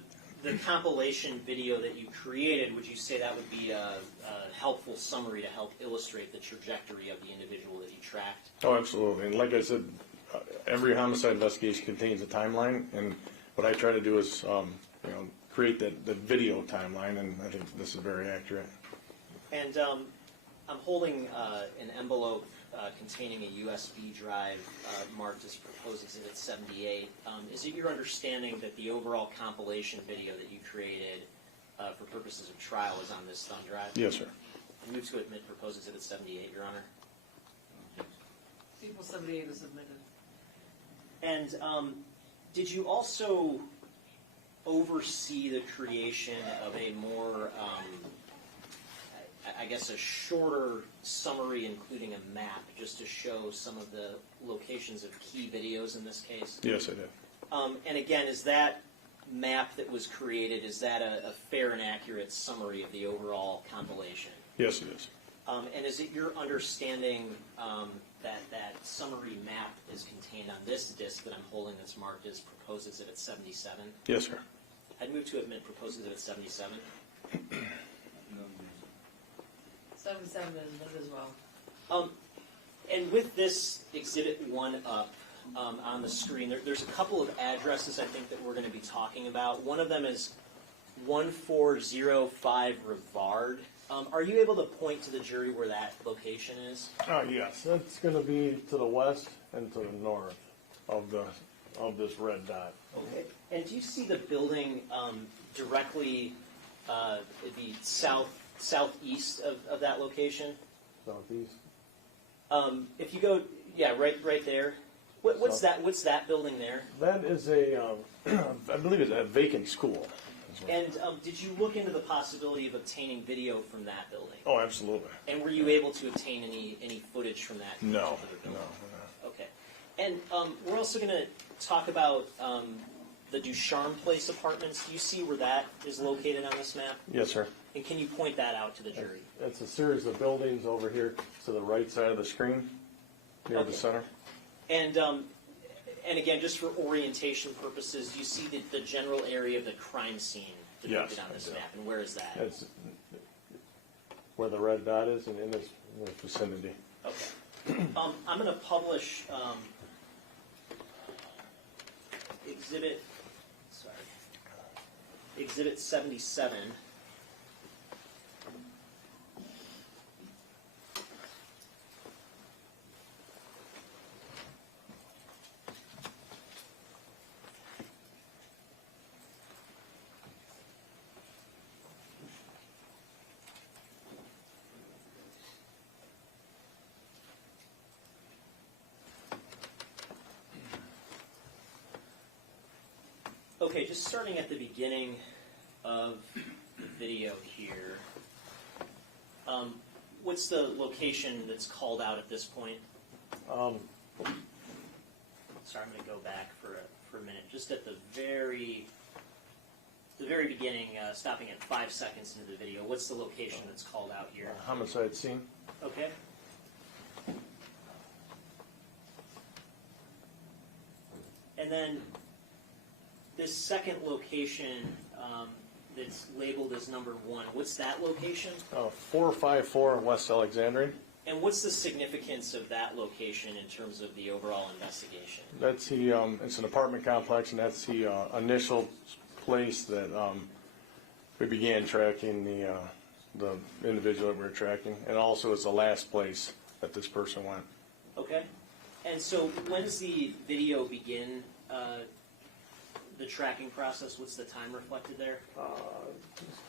compilation video that you created, would you say that would be a helpful summary to help illustrate the trajectory of the individual that you tracked? Oh, absolutely. And like I said, every homicide investigation contains a timeline, and what I try to do is, create the video timeline, and I think this is very accurate. And I'm holding an envelope containing a USB drive marked as proposed exhibit 78. Is it your understanding that the overall compilation video that you created for purposes of trial is on this thumb drive? Yes, sir. I move to admit proposed exhibit 78, Your Honor. People 78 is submitted. And did you also oversee the creation of a more, I guess, a shorter summary, including a map, just to show some of the locations of key videos in this case? Yes, I did. And again, is that map that was created, is that a fair and accurate summary of the overall compilation? Yes, it is. And is it your understanding that summary map is contained on this disc that I'm holding that's marked as proposed exhibit 77? Yes, sir. I'd move to admit proposed exhibit 77. 77 is admitted as well. And with this exhibit 1 up on the screen, there's a couple of addresses I think that we're going to be talking about. One of them is 1405 Rivard. Are you able to point to the jury where that location is? Yes, that's going to be to the west and to the north of this red dot. Okay. And do you see the building directly the southeast of that location? Southeast. If you go, right there. What's that building there? That is I believe it's a vacant school. And did you look into the possibility of obtaining video from that building? Oh, absolutely. And were you able to obtain any footage from that No. particular building? No. Okay. And we're also going to talk about the Ducharme Place apartments. Do you see where that is located on this map? Yes, sir. And can you point that out to the jury? It's a series of buildings over here to the right side of the screen, near the center. And again, just for orientation purposes, you see the general area of the crime scene depicted on this map, and where is that? It's where the red dot is, and in this vicinity. Okay. I'm going to publish Exhibit 77. Okay, just starting at the beginning of the video here. What's the location that's called out at this point? Sorry, I'm going to go back for a minute. Just at the very beginning, stopping at 5 seconds into the video. What's the location that's called out here? Homicide scene. Okay. then this second location that's labeled as number 1, what's that location? 454 West Alexandria. And what's the significance of that location in terms of the overall investigation? That's the, it's an apartment complex, and that's the initial place that we began tracking the individual that we were tracking, and also it's the last place that this person went. Okay. And so when does the video begin the tracking process? What's the time reflected there?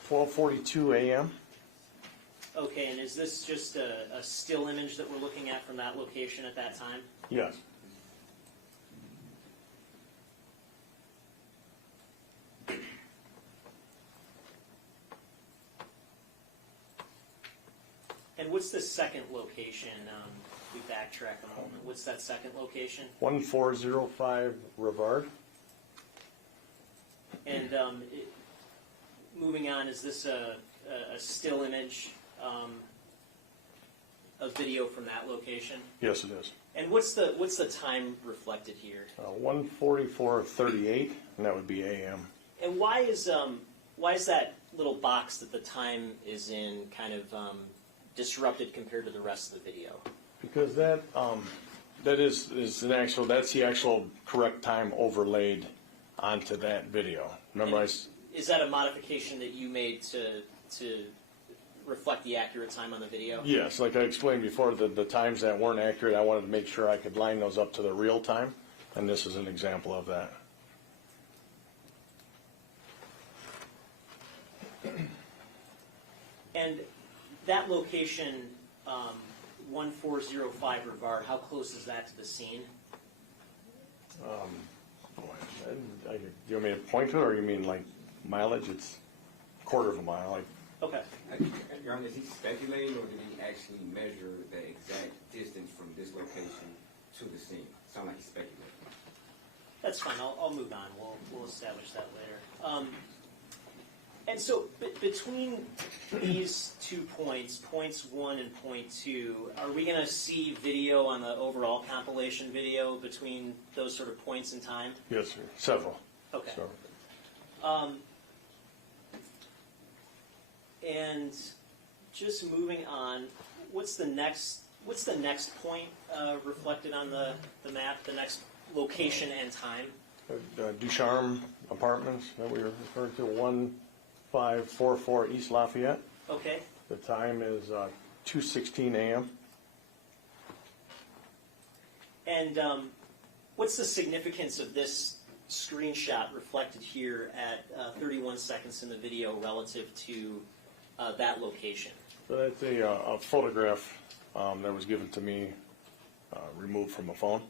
12:42 a.m. Okay, and is this just a still image that we're looking at from that location at that time? Yes. And what's the second location? We backtrack a moment. What's that second location? 1405 Rivard. And moving on, is this a still image of video from that location? Yes, it is. And what's the time reflected here? 1:44:38, and that would be a.m. And why is that little box that the time is in kind of disrupted compared to the rest of the video? Because that is an actual, that's the actual correct time overlaid onto that video. Remember, Is that a modification that you made to reflect the accurate time on the video? yes, like I explained before, the times that weren't accurate, I wanted to make sure I could line those up to the real time, and this is an example of that. And that location, 1405 Rivard, how close is that to the scene? Do you want me to point to it, or you mean like mileage? It's a quarter of a mile. Like, Okay. Your Honor, is he speculating, or did he actually measure the exact distance from this location to the scene? Sound like he's speculating. That's fine. I'll move on. We'll establish that later. And so between these 2 points, points 1 and point 2, are we going to see video on the overall compilation video between those sort of points in time? yes, sir. Several. Okay. So, And just moving on, what's the next point reflected on the map? The next location and time? Ducharme Apartments that we were referring to, 1544 East Lafayette. Okay. The time is 2:16 a.m. And what's the significance of this screenshot reflected here at 31 seconds in the video relative to that location? So that's a photograph that was given to me, removed from a phone.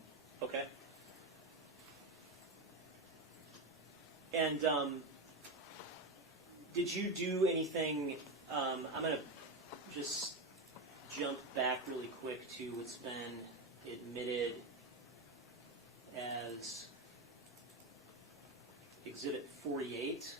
Okay. And did you do anything? I'm going to just jump back really quick to what's been admitted as Exhibit 48.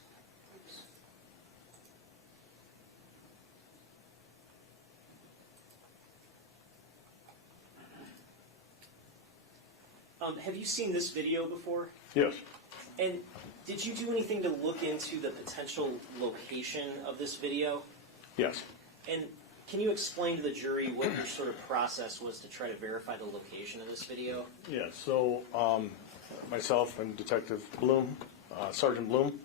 Have you seen this video before? Yes. And did you do anything to look into the potential location of this video? Yes. And can you explain to the jury what your sort of process was to try to verify the location of this video? Yeah, so myself and Detective Bloom, Sergeant Bloom,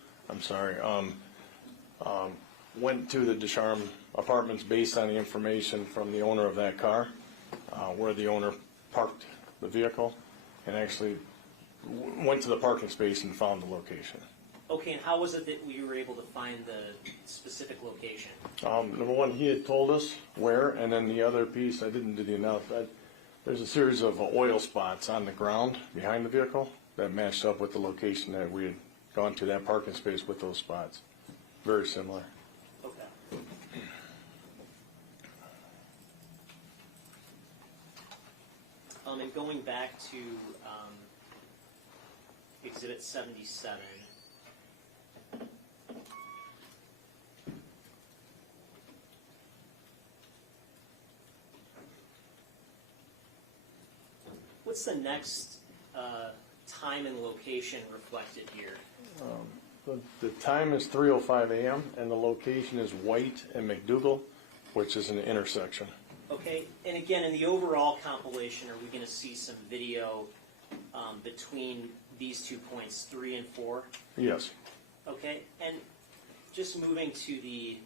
went to the Ducharme Apartments based on the information from the owner of that car, where the owner parked the vehicle, and actually went to the parking space and found the location. Okay, and how was it that we were able to find the specific location? Number one, he had told us where, and then the other piece, I didn't do the analysis. There's a series of oil spots on the ground behind the vehicle that matched up with the location that we had gone to, that parking space with those spots. Very similar. Okay. And going back to Exhibit 77. What's the next time and location reflected here? The time is 3:05 a.m. and the location is White and McDougal, which is an intersection. Okay, and again, in the overall compilation, are we going to see some video between these 2 points, 3 and 4? Yes. Okay, and just moving to the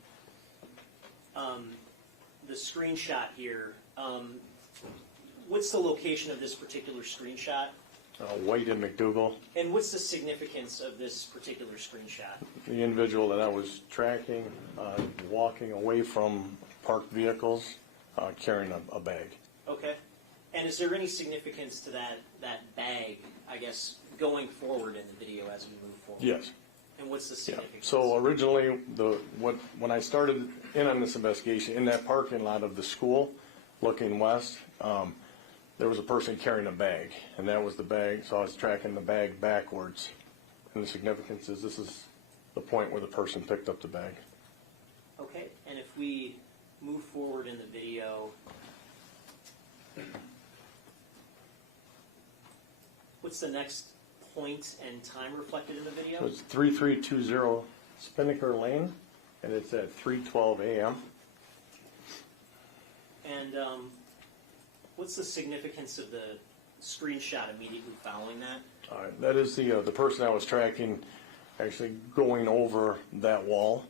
screenshot here, what's the location of this particular screenshot? White and McDougal. And what's the significance of this particular screenshot? The individual that I was tracking, walking away from parked vehicles, carrying a bag. Okay, and is there any significance to that bag, I guess, going forward in the video as we move forward? Yes. And what's the Yeah. significance? So originally, when I started in on this investigation, in that parking lot of the school, looking west, there was a person carrying a bag, and that was the bag. So I was tracking the bag backwards, and the significance is this is the point where the person picked up the bag. Okay, and if we move forward in the video, what's the next point and time reflected in the video? So it's 3320 Spinnaker Lane, and it's at 3:12 a.m. And what's the significance of the screenshot immediately following that? That is the person I was tracking actually going over that wall,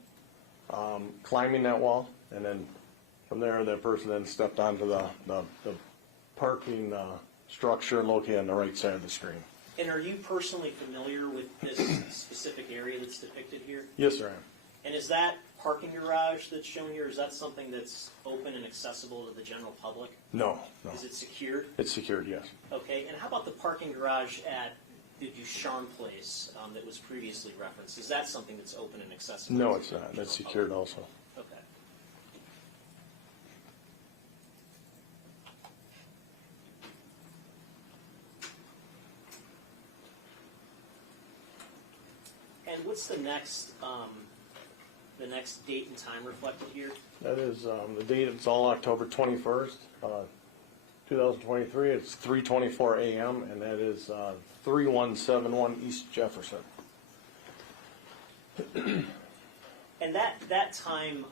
climbing that wall, and then from there, that person then stepped onto the parking structure located on the right side of the screen. And are you personally familiar with this specific area that's depicted here? Yes, sir, I am. And is that parking garage that's shown here, is that something that's open and accessible to the general public? No. Is it secured? It's secured, yes. Okay, and how about the parking garage at the Joliet Place that was previously referenced? Is that something that's open and accessible? No, to it's the not. general That's secured public? also. Okay. And what's the next date and time reflected here? That is the date. It's all October 21st, 2023. It's 3:24 a.m. and that is 3171 East Jefferson. And that time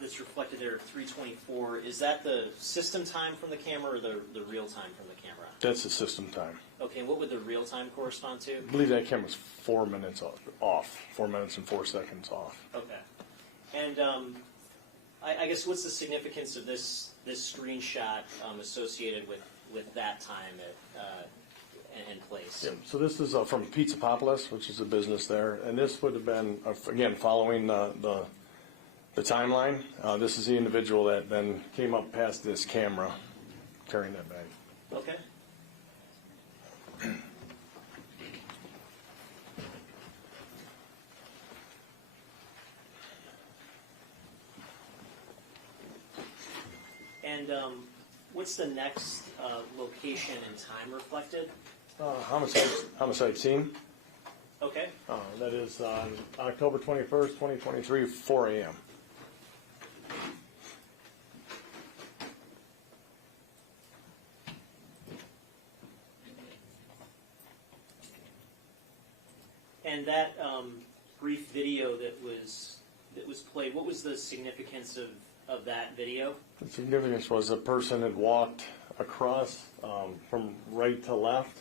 that's reflected there, 3:24, is that the system time from the camera or the real time from the camera? That's the system time. Okay, and what would the real time correspond to? I believe that camera's 4 minutes off. 4 minutes and 4 seconds off. Okay. And I guess what's the significance of this screenshot associated with that time and place? Yeah, so this is from Pizzapopolis, which is a business there, and this would have been, again, following the timeline. This is the individual that then came up past this camera carrying that bag. Okay. And what's the next location and time reflected? Homicide scene. Okay. That is on October 21st, 2023, 4 a.m. And that brief video that was played, what was the significance of that video? The significance was a person had walked across from right to left.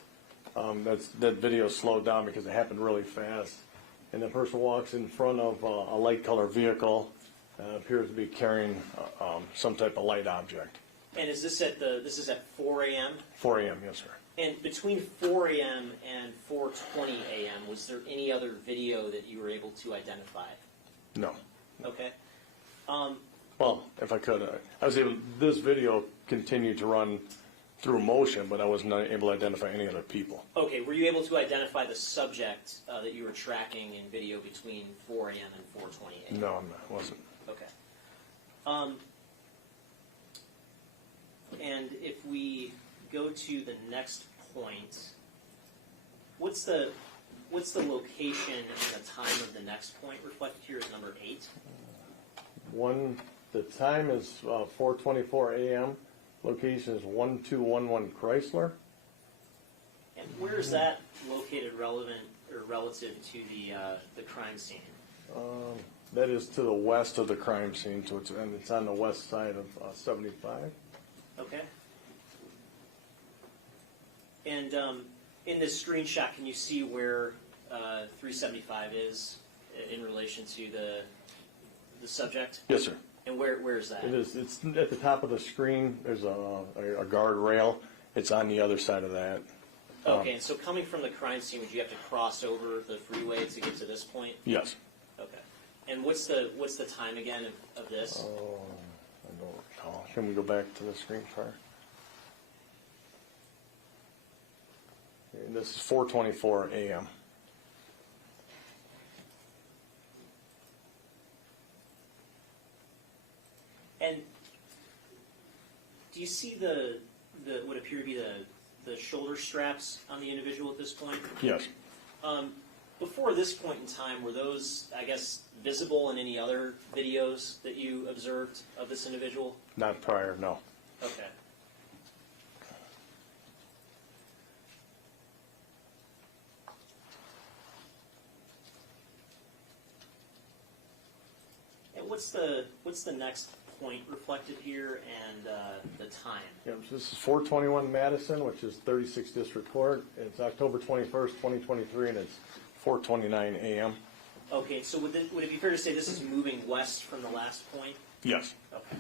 That video slowed down because it happened really fast. And the person walks in front of a light colored vehicle, appears to be carrying some type of light object. And is this this is at 4 a.m.? 4 a.m., yes, sir. And between 4 a.m. and 4:20 a.m., was there any other video that you were able to identify? No. Okay. Well, if I could, I was able. This video continued to run through motion, but I was not able to identify any other people. Okay. Were you able to identify the subject that you were tracking in video between 4 a.m. and 4:20 a.m.? No, I wasn't. Okay. And if we go to the next point, what's the location and the time of the next point reflected here is number 8? The time is 4:24 a.m. Location is 1211 Chrysler. And where is that located relevant or relative to the crime scene? That is to the west of the crime scene, so it's on the west side of 75. Okay. And in this screenshot, can you see where 375 is in relation to the subject? Yes, sir. And where is that? It's at the top of the screen. There's a guardrail. It's on the other side of that. Okay, and so coming from the crime scene, would you have to cross over the freeway to get to this point? Yes. Okay. And what's the time again of this? Oh, I don't recall. Can we go back to the screen prior? Okay, this is 4:24 a.m. And do you see the what appear to be the shoulder straps on the individual at this point? Yes. Before this point in time, were those, I guess, visible in any other videos that you observed of this individual? Not prior, no. Okay. And what's the next point reflected here and the time? Yep, so this is 421 Madison, which is 36th District Court. It's October 21st, 2023, and it's 4:29 a.m. Okay, so would it be fair to say this is moving west from the last point? Yes. Okay.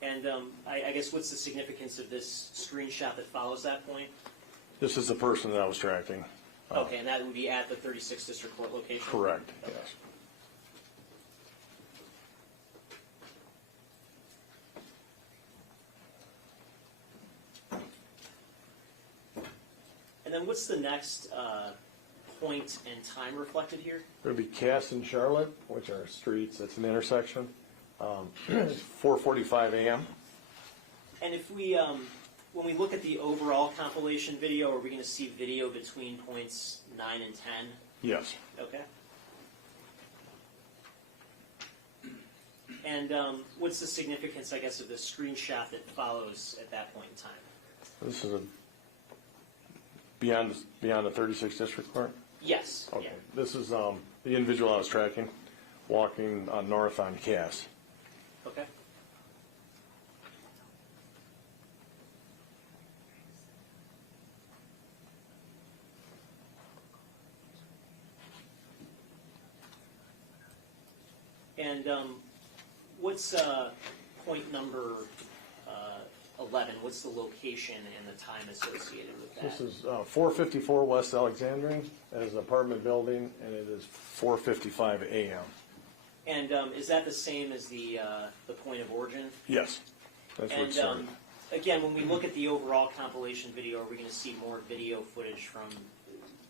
And I guess what's the significance of this screenshot that follows that point? This is the person that I was tracking. Okay, and that would be at the 36th District Court location? Correct, Okay. yes. And then what's the next point and time reflected here? There'd be Cass and Charlotte, which are streets. It's an intersection. It's 4:45 a.m. And if we, when we look at the overall compilation video, are we going to see video between points 9 and 10? Yes. Okay. And what's the significance, I guess, of the screenshot that follows at that point in time? This is beyond the 36th District Court? Yes. Okay. Yeah. This is the individual I was tracking, walking north on Cass. Okay. And what's point number 11? What's the location and the time associated with that? This is 454 West Alexandrine. That is an apartment building, and it is 4:55 a.m. And is that the same as the point of origin? Yes. That's where it And started. again, when we look at the overall compilation video, are we going to see more video footage from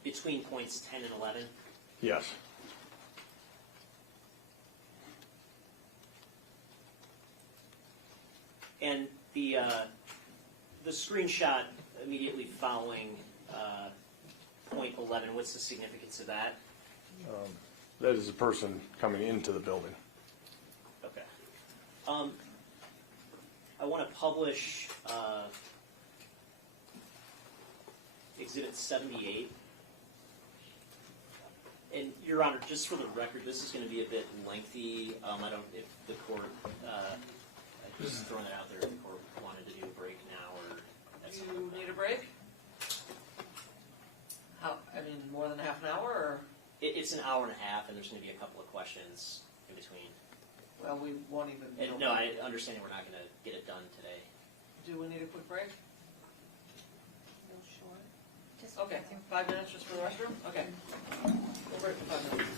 between points 10 and 11? Yes. And the screenshot immediately following point 11, what's the significance of that? That is a person coming into the building. Okay. I want to publish Exhibit 78. And, Your Honor, just for the record, this is going to be a bit lengthy. I don't, if the court, I'm just throwing it out there, if the court wanted to do a break now or at some You point. need a break? More than half an hour, or? It's an hour and a half, and there's going to be a couple of questions in between. Well, we won't even. And no, I understand we're not going to get it done today. Do we need a quick break? Just Okay, 5 minutes just for the restroom? Okay. We'll break for 5 minutes.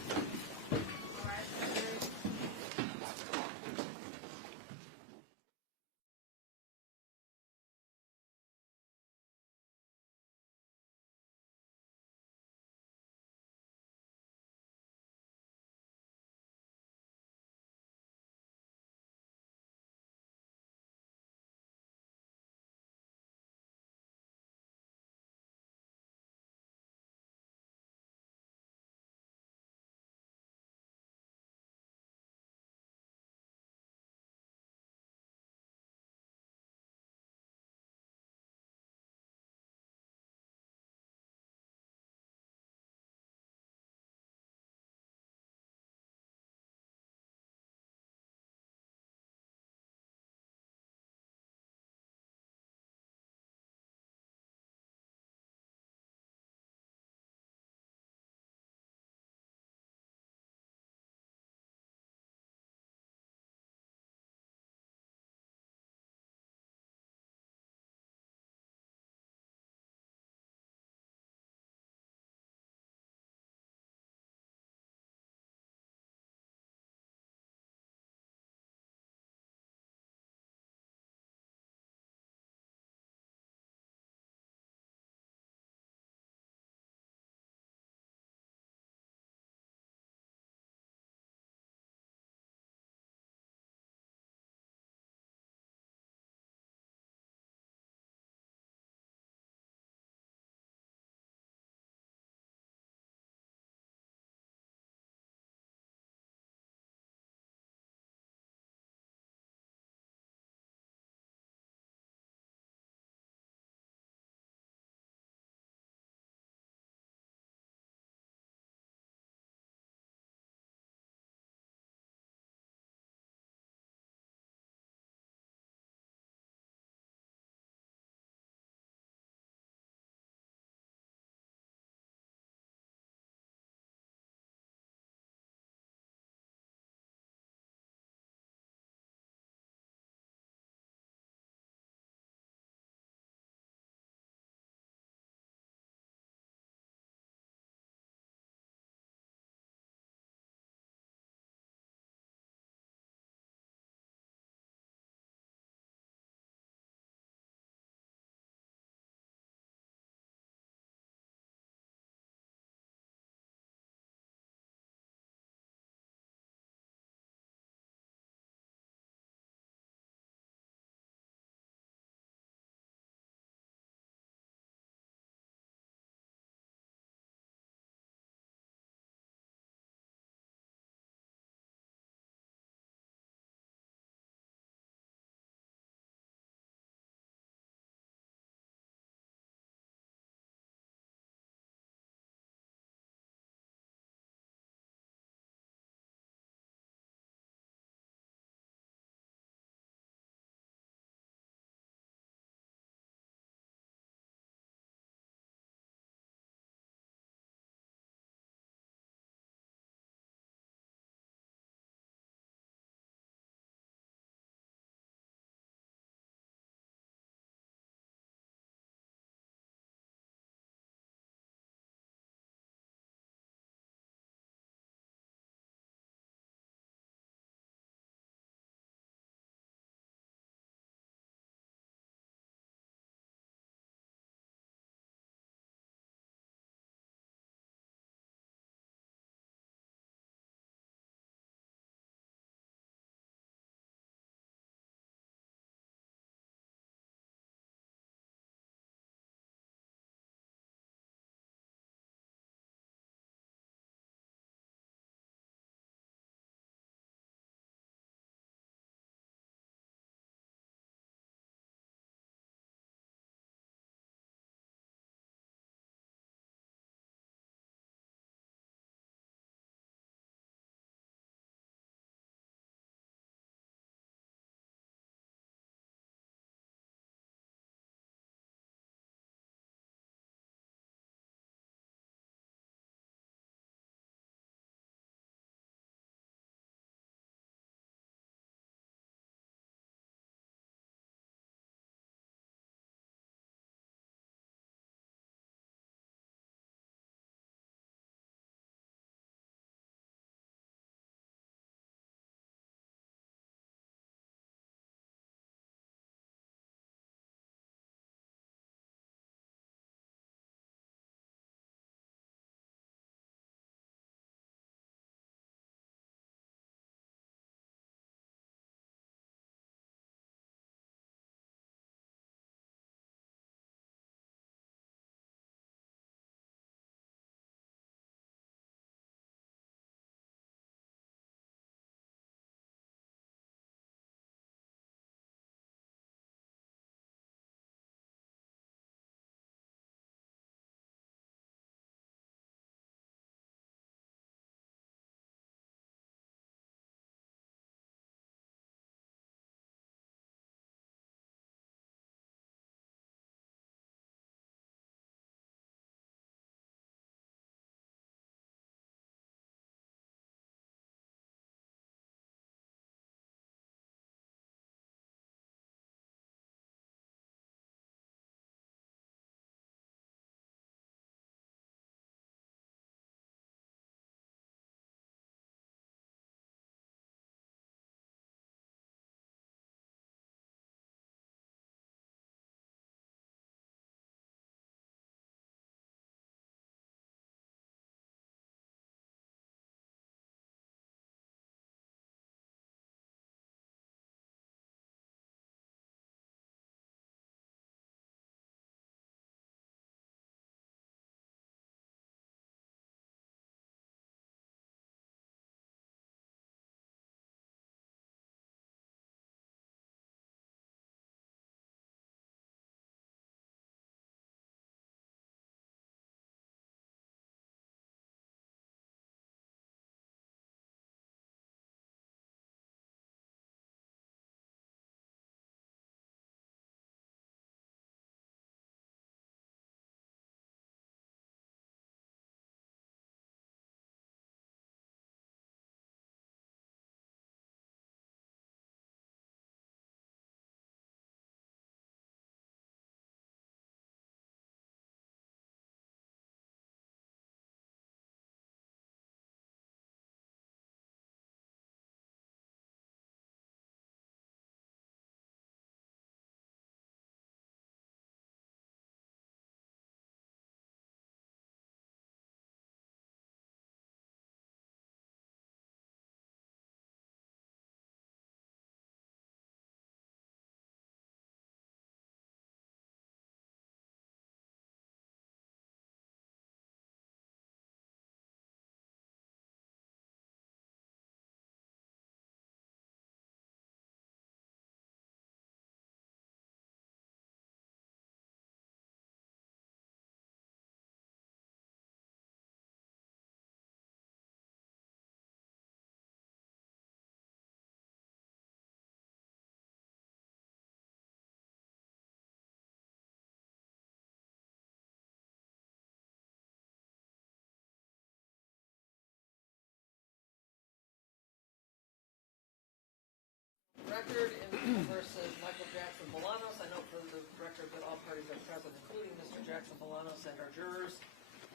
record in versus Michael Jackson-Bolanos. I note for the record that all parties are present, including Mr. Jackson-Bolanos and our jurors,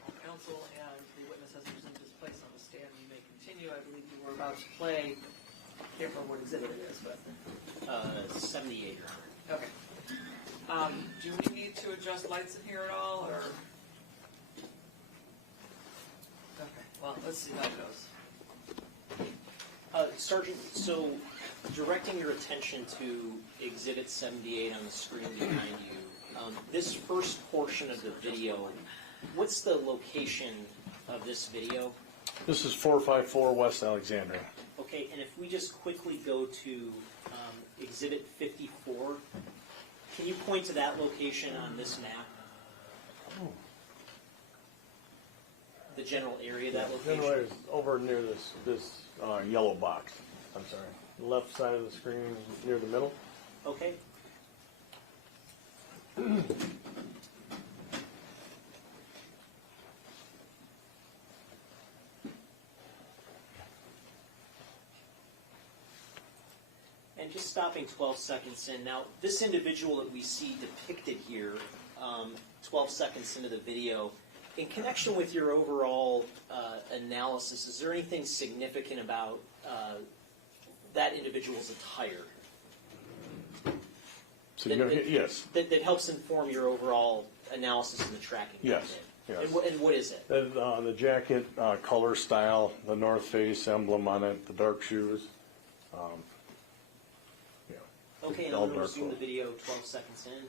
all counsel, and the witness has resumed his place on the stand. You may continue. I believe you were about to play, I can't remember what exhibit it is, but. 78, Your Honor. Okay. Do we need to adjust lights in here at all, or? Okay, well, let's see how it goes. Sergeant, so directing your attention to Exhibit 78 on the screen behind you, this first portion of the video, what's the location of this video? This is 454 West Alexandria. Okay, and if we just quickly go to Exhibit 54, can you point to that location on this map? The general area of that location? Generally, it's over near this yellow box. I'm sorry. Left side of the screen, near the middle. Okay. And just stopping 12 seconds in. Now, this individual that we see depicted here, 12 seconds into the video, in connection with your overall analysis, is there anything significant about that individual's attire? Significant, yes. That helps inform your overall analysis and the tracking? Yes, yes. And what is it? The jacket, color, style, the North Face emblem on it, the dark shoes. Yeah. Okay, and All I'm going to dark resume the clothes. video 12 seconds in.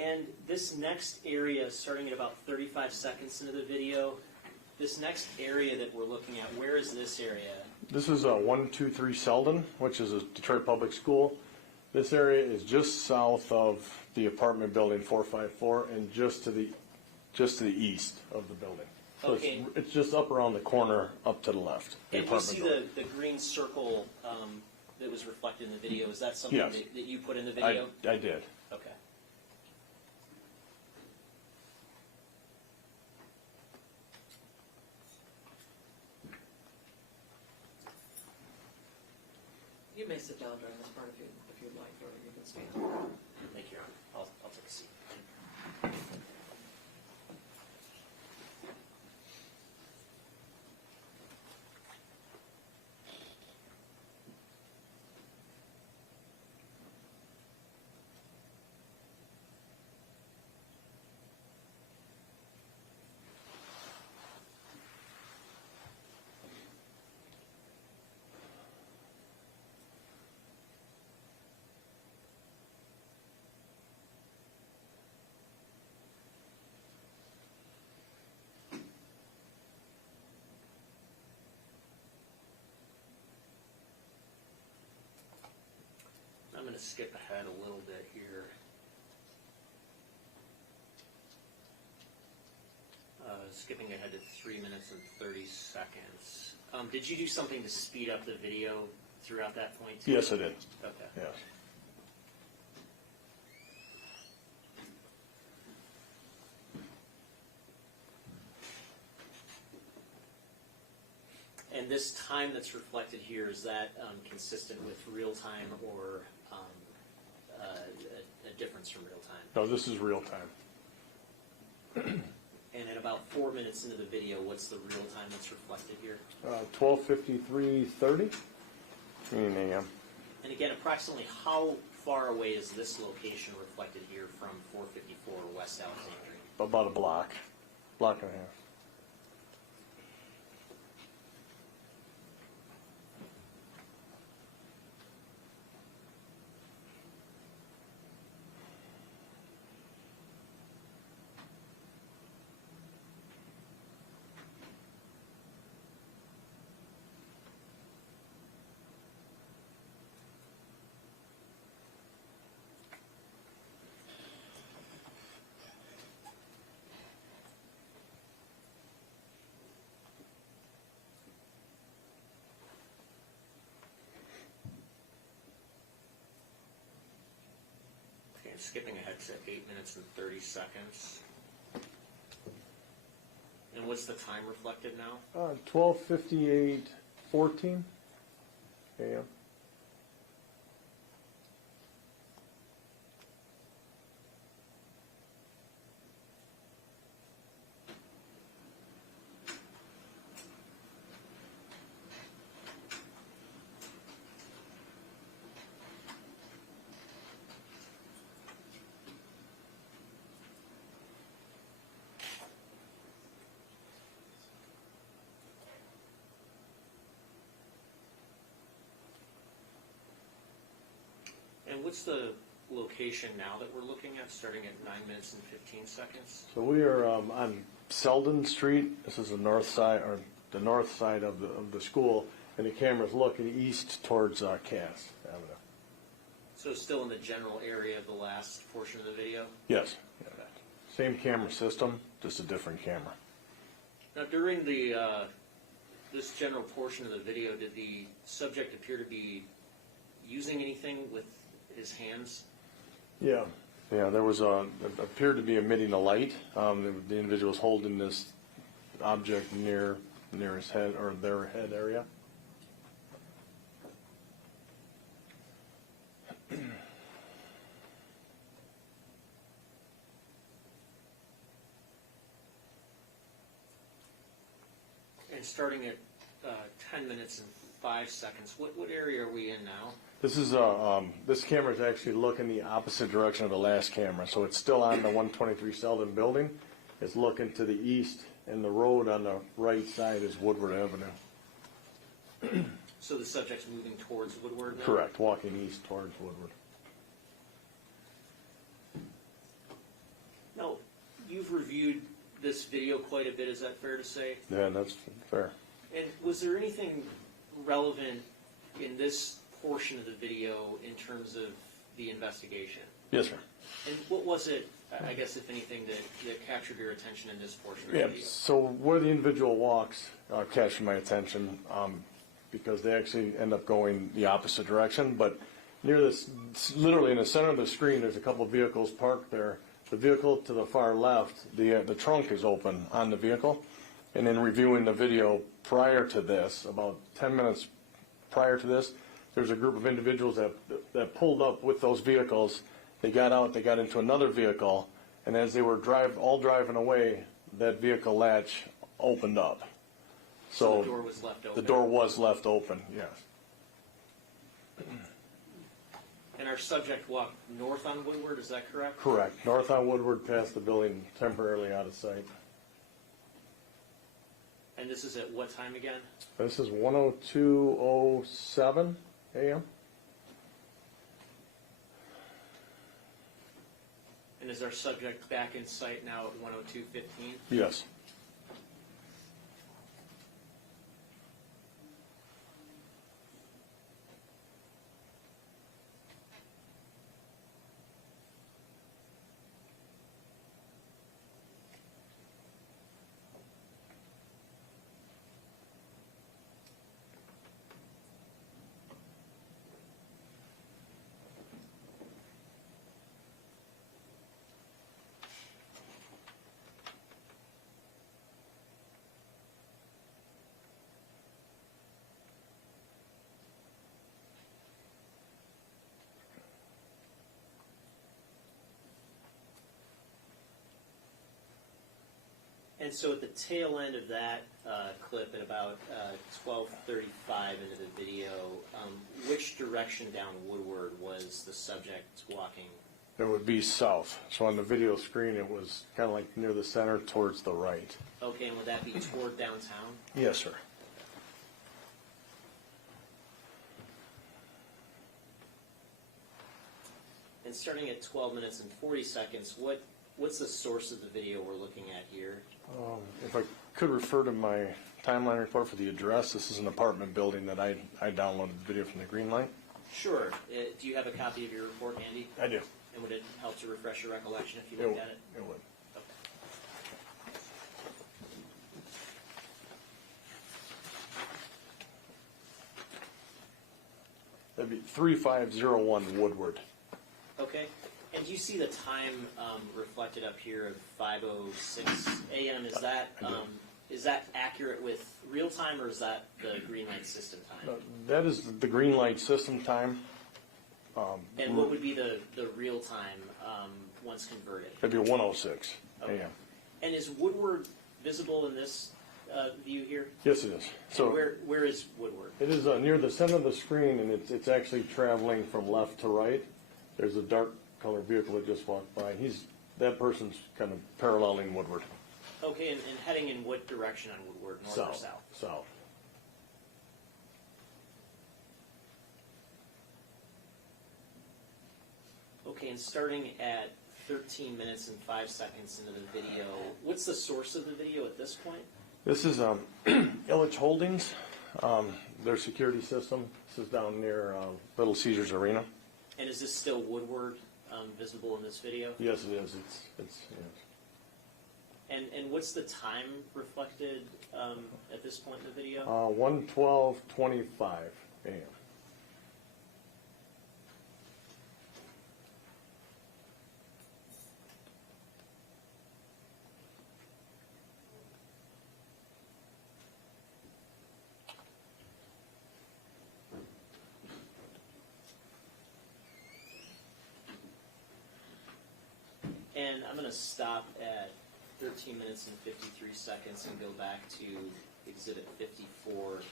And this next area, starting at about 35 seconds into the video, this next area that we're looking at, where is this area? This is 123 Selden, which is a Detroit public school. This area is just south of the apartment building 454 and just to the east of the building. So Okay. it's just up around the corner, up to the left. The And we apartment see building. the green circle that was reflected in the video. Is that something Yes. that you put in the video? I did. Okay. You may sit down during this part if you'd like, or you can stand. Thank you, Your Honor. I'll take a seat. I'm going to skip ahead a little bit here. Skipping ahead to 3 minutes and 30 seconds. Did you do something to speed up the video throughout that point too? Yes, I did. Okay. Yes. And this time that's reflected here, is that consistent with real time or a difference from real time? No, this is real time. And at about 4 minutes into the video, what's the real time that's reflected here? 12:53:30 a.m. And again, approximately how far away is this location reflected here from 454 West Alexandria? About a block and a half. skipping ahead to 8 minutes and 30 seconds. And what's the time reflected now? 12:58:14 a.m. And what's the location now that we're looking at, starting at 9 minutes and 15 seconds? So we are on Selden Street. This is the north side, or the north side of the school, and the camera's looking east towards Cass Avenue. So still in the general area of the last portion of the video? Yes. Yeah. Same camera system, just a different camera. Now, during the this general portion of the video, did the subject appear to be using anything with his hands? Yeah. Yeah, there was appeared to be emitting a light. The individual was holding this object near his head, or their head area. And starting at 10 minutes and 5 seconds, what area are we in now? This is this camera is actually looking the opposite direction of the last camera, so it's still on the 123 Selden building. It's looking to the east, and the road on the right side is Woodward Avenue. So the subject's moving towards Woodward now? Correct, walking east towards Woodward. Now, you've reviewed this video quite a bit, is that fair to say? Yeah, that's fair. And was there anything relevant in this portion of the video in terms of the investigation? Yes, sir. And what was it, I guess, if anything, that captured your attention in this portion of Yeah, the video? so where the individual walks captured my attention because they actually end up going the opposite direction. But near this, literally in the center of the screen, there's a couple of vehicles parked there. The vehicle to the far left, the trunk is open on the vehicle. And in reviewing the video prior to this, about 10 minutes prior to this, there's a group of individuals that pulled up with those vehicles. They got out, they got into another vehicle, and as they were all driving away, that vehicle latch opened up. So the door was left open? The door was left open, yes. And our subject walked north on Woodward, is that correct? Correct. North on Woodward, past the building, temporarily out of sight. And this is at what time again? This is 1:02:07 a.m. And is our subject back in sight now at 1:02:15? Yes. And so at the tail end of that clip, at about 12:35 into the video, which direction down Woodward was the subject walking? It would be south. So on the video screen, it was kind of like near the center towards the right. Okay, and would that be toward downtown? Yes, sir. And starting at 12 minutes and 40 seconds, what's the source of the video we're looking at here? If I could refer to my timeline report for the address, this is an apartment building that I downloaded the video from the green light. Sure. Do you have a copy of your report handy? I do. And would it help to refresh your recollection if you looked at it? It would. Okay. That'd be 3501 Woodward. Okay. And you see the time reflected up here of 5:06 a.m.? Is that accurate with real time, or is that the green light system time? That is the green light system time. And what would be the real time once converted? That'd be 1:06 Okay. a.m. And is Woodward visible in this view here? Yes, it is. So where is Woodward? it is near the center of the screen, and it's actually traveling from left to right. There's a dark colored vehicle that just walked by. That person's kind of paralleling Woodward. Okay, and heading in what direction on Woodward, north or south? South. Okay, and starting at 13 minutes and 5 seconds into the video, what's the source of the video at this point? This is Illich Holdings, their security system. This is down near Little Caesars Arena. And is this still Woodward visible in this video? Yes, it is. It's yes. And what's the time reflected at this point in the video? 1:12:25 a.m. And I'm going to stop at 13 minutes and 53 seconds and go back to Exhibit 54.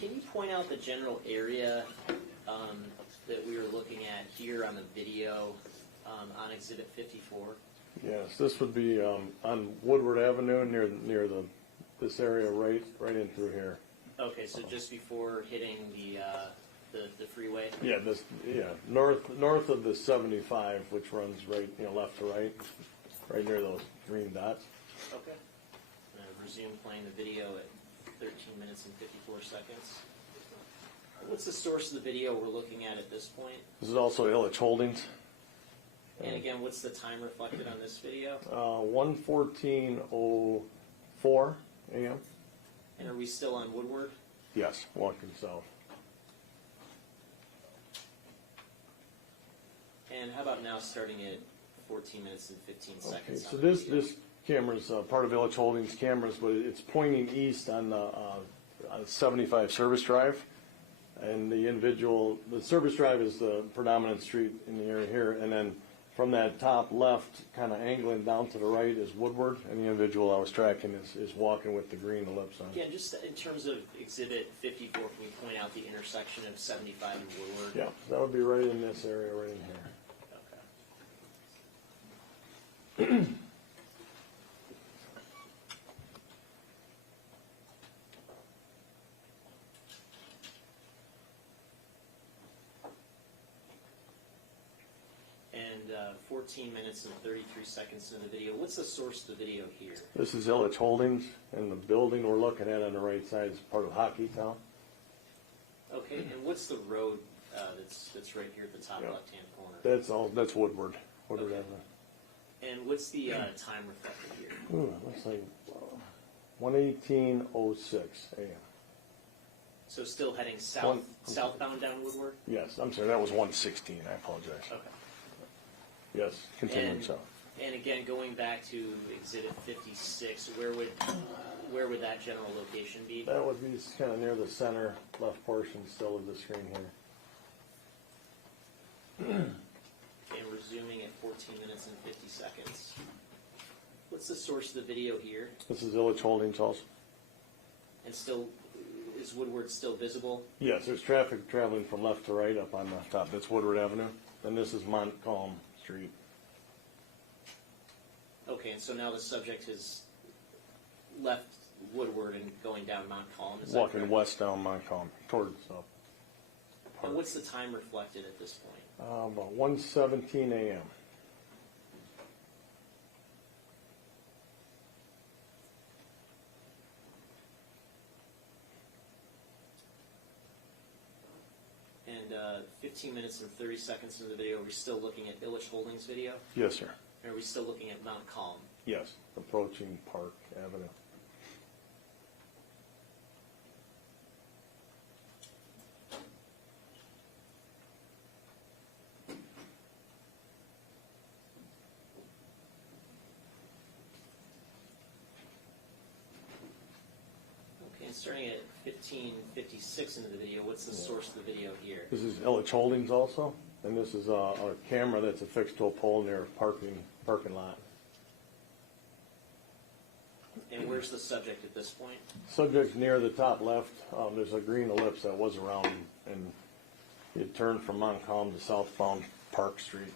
Can you point out the general area that we were looking at here on the video on Exhibit 54? Yes, this would be on Woodward Avenue near this area right in through here. Okay, so just before hitting the freeway? Yeah, north of the 75, which runs right, left to right near those green dots. Okay. I'm going to resume playing the video at 13 minutes and 54 seconds. What's the source of the video we're looking at this point? This is also Illich Holdings. And again, what's the time reflected on this video? 1:14:04 a.m. And are we still on Woodward? Yes, walking south. And how about now starting at 14 minutes and 15 Okay, seconds? so on the this video? camera's part of Illich Holdings cameras, but it's pointing east on the 75 Service Drive. And the Service Drive is the predominant street in the area here. And then from that top left, kind of angling down to the right is Woodward. And the individual I was tracking is walking with the green ellipse on. Again, just in terms of Exhibit 54, can you point out the intersection of 75 and Woodward? Yeah, that would be right in this area, right in here. Okay. And 14 minutes and 33 seconds into the video. What's the source of the video here? This is Illich Holdings, and the building we're looking at on the right side is part of Hockey Town. Okay, and what's the road that's right here at the top Yeah. left-hand corner? That's Woodward. Woodward Okay. Avenue. And what's the time reflected here? Ooh, it looks like 1:18:06 a.m. So still heading One- southbound down Woodward? Yes, I'm sorry, that was 1:16. I apologize. Okay. Yes, continuing south. And again, going back to Exhibit 56, where would that general location be? That would be kind of near the center left portion still of the screen here. And resuming at 14 minutes and 50 seconds. What's the source of the video here? This is Illich Holdings also. And still, is Woodward still visible? Yes, there's traffic traveling from left to right up on the top. That's Woodward Avenue. And this is Montcalm Street. Okay, and so now the subject has left Woodward and going down Montcalm, is that Walking correct? west down Montcalm towards And what's the time reflected at this point? about 1:17 a.m. And 15 minutes and 30 seconds into the video, are we still looking at Illich Holdings video? Yes, sir. Or are we still looking at Montcalm? Yes, approaching Park Avenue. starting at 15:56 into the video, what's the source of the video here? This is Illich Holdings also, and this is a camera that's affixed to a pole near a parking lot. And where's the subject at this point? Subject near the top left, there's a green ellipse that was around, and it turned from Montcalm to southbound Park Street.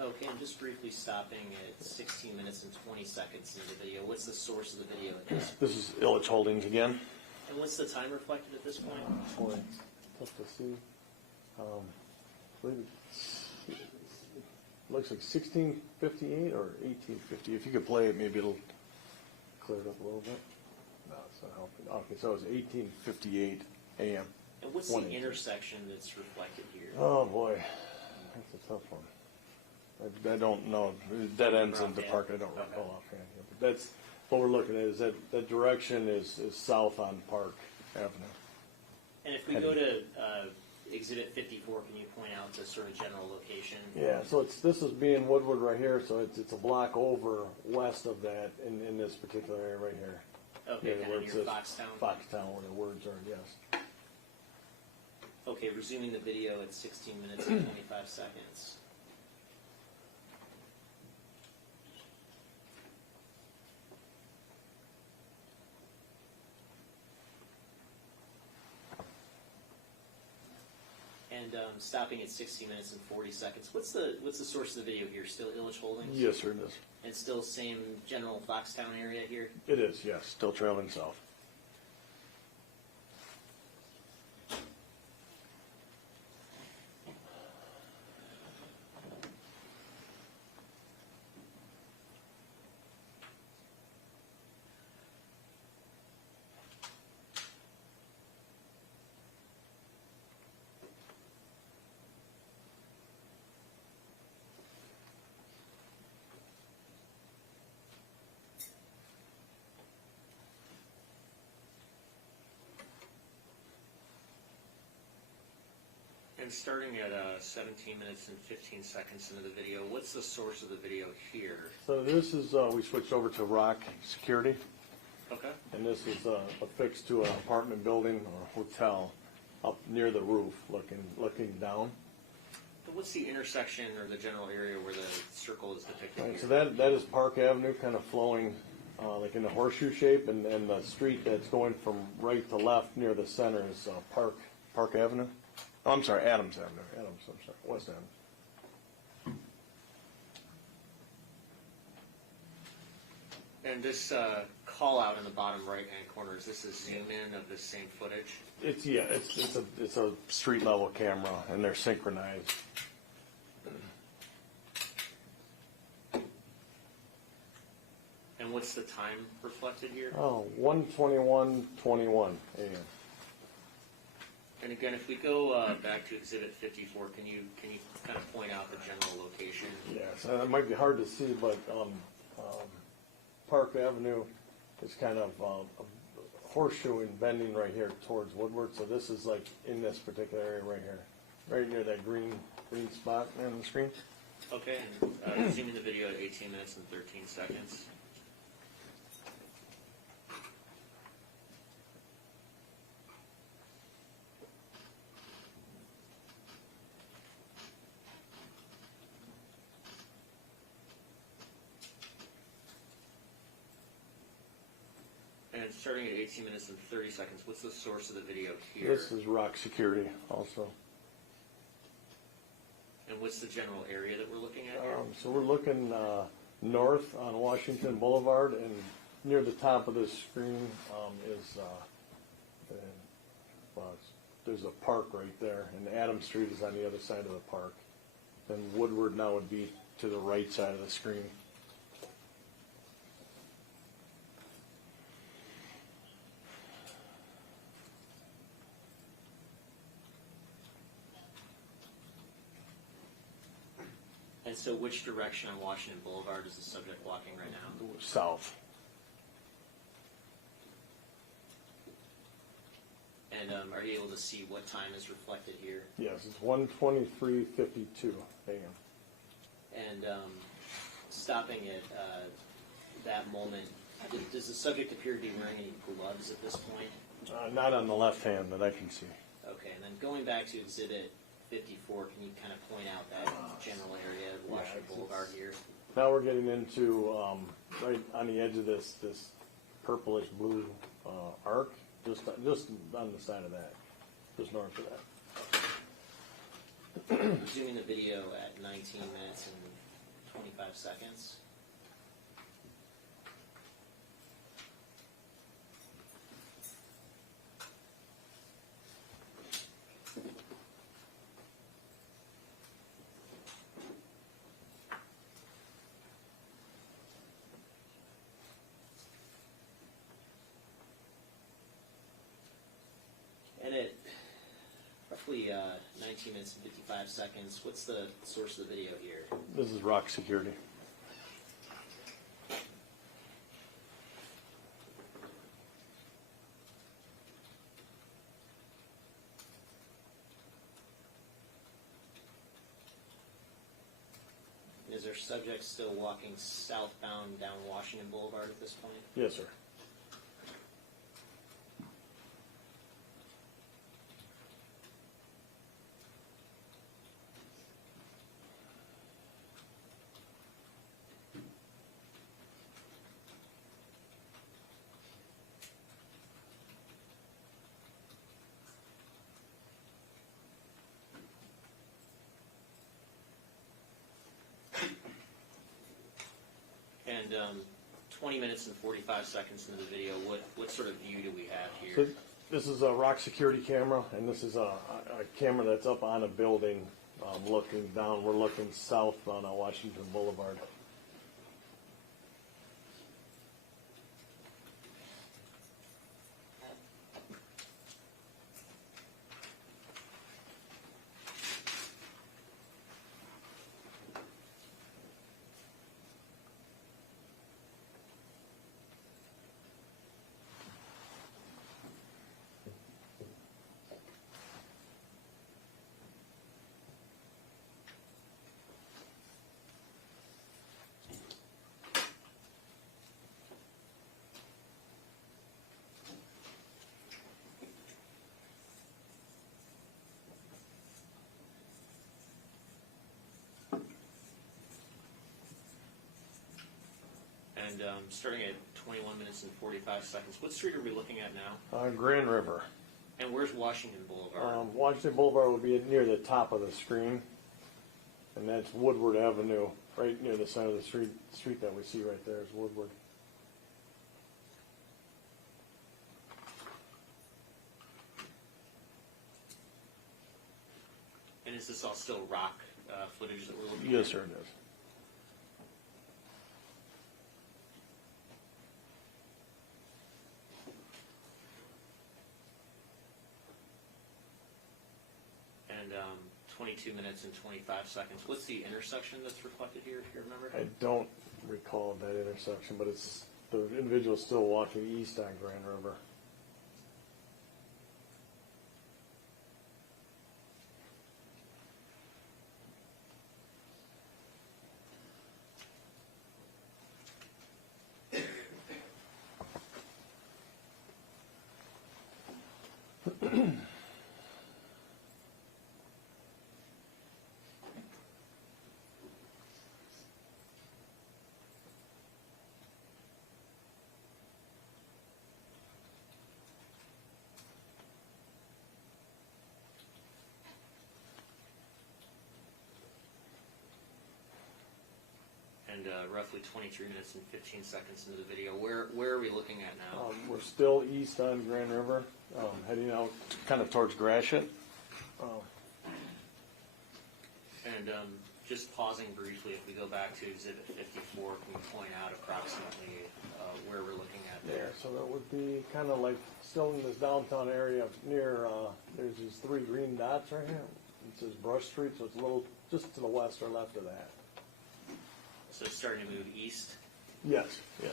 Okay, I'm just briefly stopping at 16 minutes and 20 seconds into the video. What's the source of the video at this point? This is Illich Holdings again. And what's the time reflected at this point? Boy, tough to see. I believe it looks like 16:58 or 18:50. If you could play it, maybe it'll clear it up a little bit. No, it's not helping. Okay, so it's 18:58 a.m. And what's the intersection that's reflected here? Oh boy, that's a tough one. I don't know. Dead ends in the park. I don't recall offhand. But that's what we're looking at. Is that direction is south on Park Avenue. And if we go to Exhibit 54, can you point out the sort of general location? Yeah. So this is being Woodward right here. So it's a block over west of that in this particular area right here. Okay, Yeah, kind of near Foxtown. Foxtown, where the words are. Yes. Okay, resuming the video at 16 minutes and 25 seconds. And stopping at 60 minutes and 40 seconds. What's the source of the video here? Still Illich Holdings? Yes, sir, it is. And still same general Foxtown area here? It is, yes. Still traveling south. And starting at 17 minutes and 15 seconds into the video, what's the source of the video here? So this is, we switched over to Rock Security, Okay. and this is affixed to an apartment building or hotel up near the roof, looking down. But what's the intersection or the general area where the circle is depicted Right, here? so that is Park Avenue, kind of flowing like in a horseshoe shape, and the street that's going from right to left near the center is Park Avenue. Oh, I'm sorry, Adams Avenue. West Adams. And this call out in the bottom right-hand corner, is this a zoom in of the same footage? It's a street level camera, and they're synchronized. And what's the time reflected here? Oh, 1:21:21 a.m. And again, if we go back to Exhibit 54, can you kind of point out the general location? Yes, it might be hard to see, but Park Avenue is kind of horseshoeing, bending right here towards Woodward. So this is like in this particular area right here, right near that green spot on the screen. Okay, and resuming the video at 18 minutes and 13 seconds. And starting at 18 minutes and 30 seconds, what's the source of the video here? This is Rock Security also. And what's the general area that we're looking at here? So we're looking north on Washington Boulevard, and near the top of this screen there's a park right there, and Adams Street is on the other side of the park. And Woodward now would be to the right side of the screen. And so which direction on Washington Boulevard is the subject walking right now? South. And are you able to see what time is reflected here? Yes, it's 1:23:52 a.m. And stopping at that moment Does the subject appear to be wearing any gloves at this point? Not on the left hand that I can see. Okay, and then going back to Exhibit 54, can you kind of point out that general area of Washington Boulevard here? Now we're getting into right on the edge of this purplish blue arc, just on the side of that, just north of that. Resuming the video at 19 minutes and 25 seconds. And at roughly 19 minutes and 55 seconds, what's the source of the video here? This is rock security. Is there subjects still walking southbound down Washington Boulevard at this point? Yes, sir. And 20 minutes and 45 seconds into the video, what sort of view do we have So here? this is a rock security camera, and this is a camera that's up on a building looking down. We're looking south on Washington Boulevard. And starting at 21 minutes and 45 seconds, what street are we looking at now? Grand River. And where's Washington Boulevard? Washington Boulevard will be near the top of the screen, and that's Woodward Avenue, right near the center of the street that we see right there is Woodward. And is this all still rock footage that we're looking at? Yes, sir, it is. And 22 minutes and 25 seconds. What's the intersection that's reflected here, if you remember? I don't recall that intersection, but it's the individual still walking east on Grand River. And roughly 23 minutes and 15 seconds into the video. Where are we looking at now? We're still east on Grand River, heading out kind of towards Gratiot. And just pausing briefly, if we go back to Exhibit 54, can you point out approximately where we're looking at there? So that would be kind of like still in this downtown area near, there's these three green dots right here. It says Brush Street, so it's a little just to the west or left of that. So it's starting to move east. Yes, yes.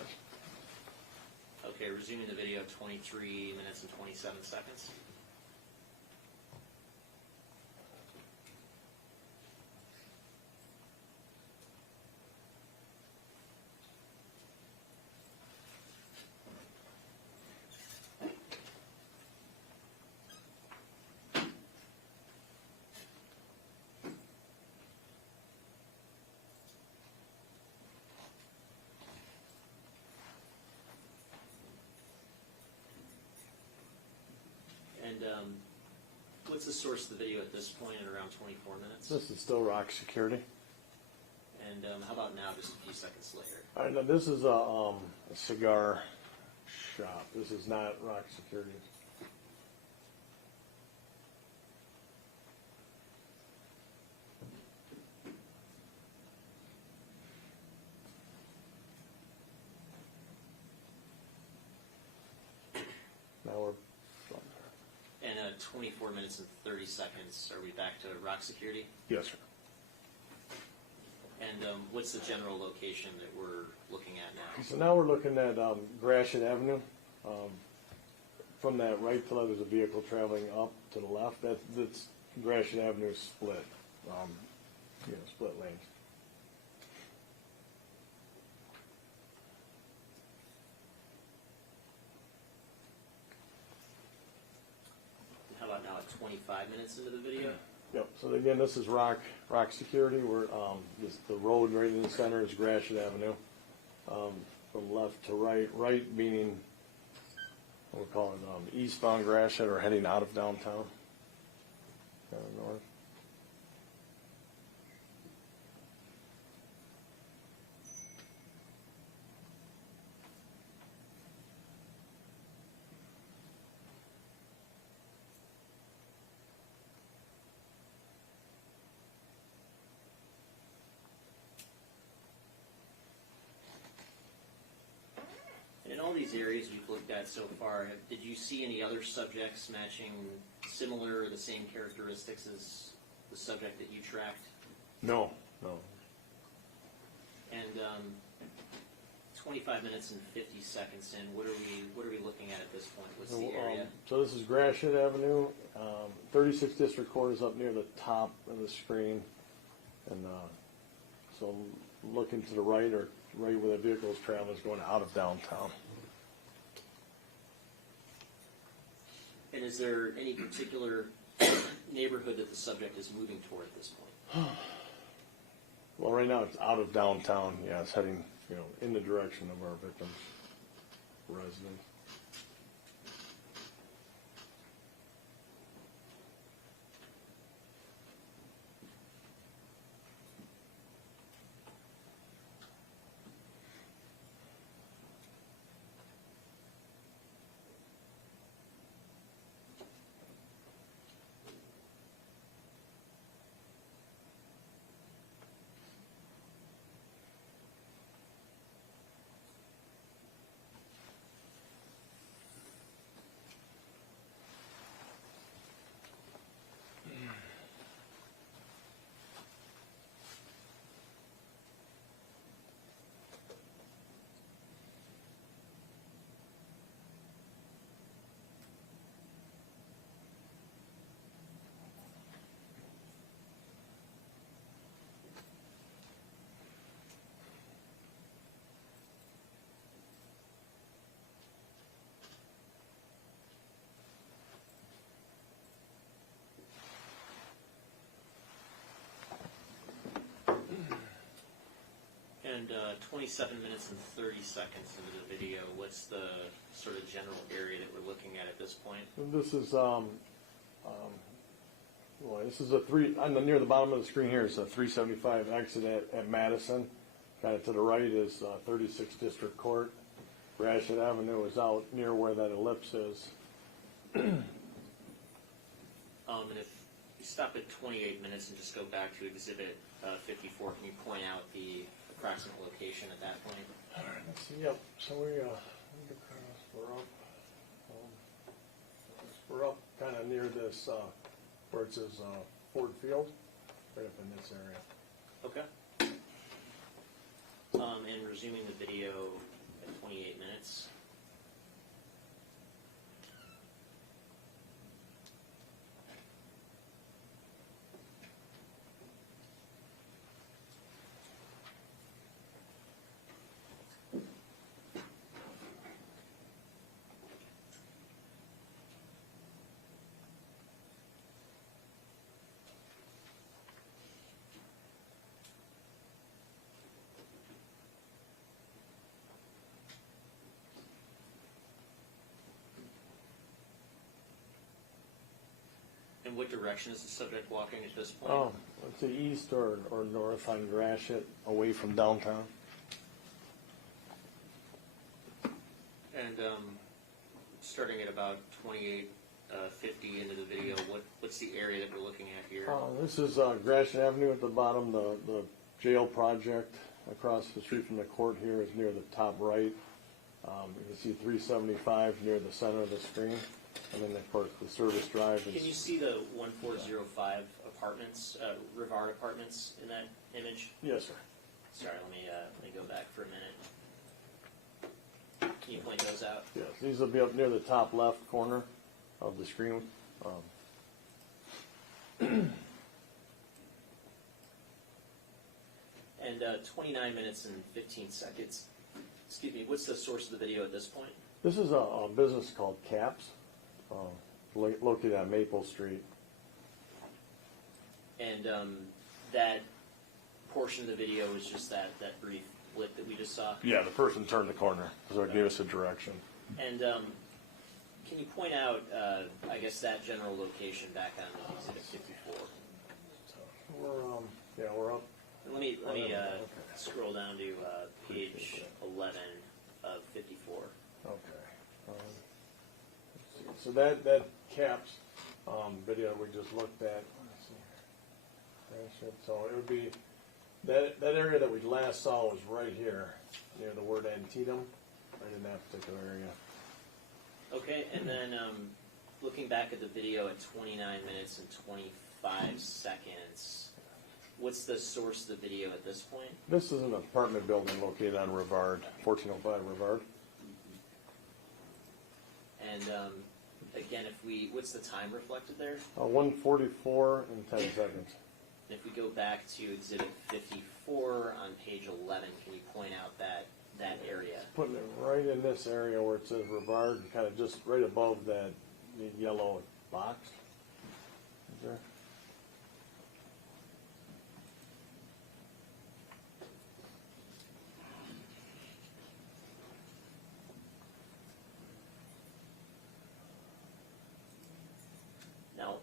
Okay, resuming the video, 23 minutes and 27 seconds. What's the source of the video at this point at around 24 minutes? This is still Rock Security. And how about now, just a few seconds later? All right, now this is a cigar shop. This is not Rock Security. Now we're. And 24 minutes and 30 seconds, are we back to Rock Security? Yes, sir. And what's the general location that we're looking at now? So now we're looking at Gratiot Avenue. From that right to left, there's a vehicle traveling up to the left. That's Gratiot Avenue split, split lanes. How about now at 25 minutes into the video? Yep. So again, this is Rock Security. We're the road right in the center is Gratiot Avenue. From left to right, right meaning we're calling eastbound Gratiot or heading out of downtown. North. In all these areas you've looked at so far, did you see any other subjects matching similar or the same characteristics as the subject that you tracked? No. And 25 minutes and 50 seconds in, what are we looking at this point? What's the area? So this is Gratiot Avenue. 36th District Court is up near the top of the screen, and so looking to the right or right where the vehicle is traveling is going out of downtown. And is there any particular neighborhood that the subject is moving toward at this point? Well, right now it's out of downtown. Yeah, it's heading, in the direction of our victim's residence. And 27 minutes and 30 seconds into the video, what's the sort of general area that we're looking at this point? This is this is a near the bottom of the screen here is a 375 exit at Madison. Kind of to the right is 36th District Court. Gratiot Avenue is out near where that ellipse is. And if you stop at 28 minutes and just go back to Exhibit 54, can you point out the approximate location at that point? All right, let's see. Yep. So we're up kind of near this where it says Ford Field, right up in this area. Okay. And resuming the video at 28 minutes. And what direction is the subject walking at this point? Oh, let's say east or north on Gratiot, away from downtown. And starting at about 2850 into the video, what's the area that we're looking at here? This is Gratiot Avenue at the bottom. The jail project across the street from the court here is near the top right. You can see 375 near the center of the screen. And then, of course, the service drive is... Can you see the 1405 apartments, Rivard apartments in that image? Yes, sir. Sorry, let me go back for a minute. Can you point those out? Yes, these will be up near the top left corner of the screen. And 29 minutes and 15 seconds. Excuse me, what's the source of the video at this point? This is a business called Caps, located on Maple Street. And that portion of the video is just that brief blip that we just saw. Yeah, the person turned the corner, so it gave us a direction. And can you point out, I guess, that general location back on Exhibit 54? We're up. Let me scroll down to page 11 of 54. Okay. Let's see. So that Caps video we just looked at. Let's see. So it would be that area that we last saw was right here near the word Antietam, right in that particular area. Okay, and then looking back at the video at 29 minutes and 25 seconds, what's the source of the video at this point? This is an apartment building located on Rivard, 1405 Rivard. And again, what's the time reflected there? 1:44 and 10 seconds. If we go back to Exhibit 54 on page 11, can you point out that area? Putting it right in this area where it says Rivard, kind of just right above that yellow box. Is there? Now,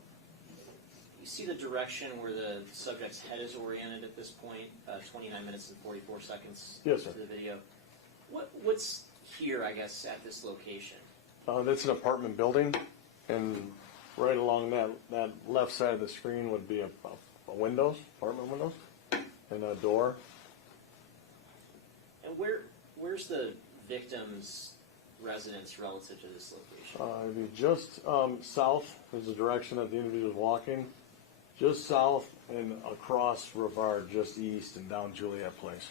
you see the direction where the subject's head is oriented at this point, 29 minutes and 44 seconds Yes, sir. into the video. What's here, I guess, at this location? That's an apartment building, and right along that left side of the screen would be a windows, apartment windows, and a door. And where's the victim's residence relative to this location? It'd be just south is the direction that the individual is walking, just south and across Rivard, just east and down Joliet Place.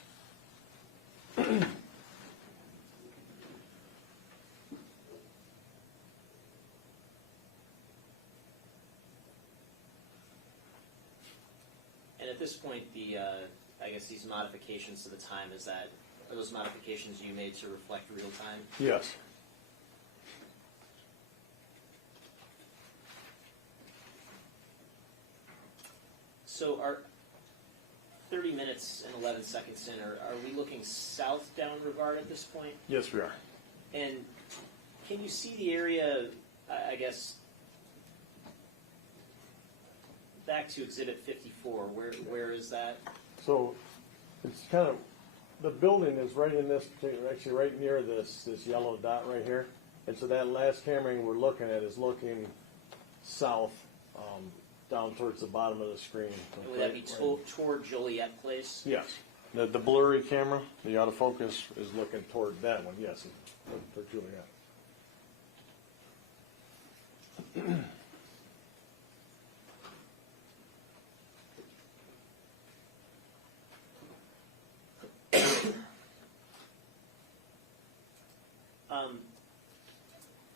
And at this point, I guess these modifications to the time, are those modifications you made to reflect real time? Yes. So are 30 minutes and 11 seconds in, are we looking south down Rivard at this point? Yes, we are. And can you see the area, I guess, back to Exhibit 54, where is that? So it's kind of, the building is right in this particular, actually right near this yellow dot right here. And so that last camera we're looking at is looking south, down towards the bottom of the screen. And would that be toward Joliet Place? Yes. The blurry camera, the autofocus is looking toward that one, yes, toward Juliet.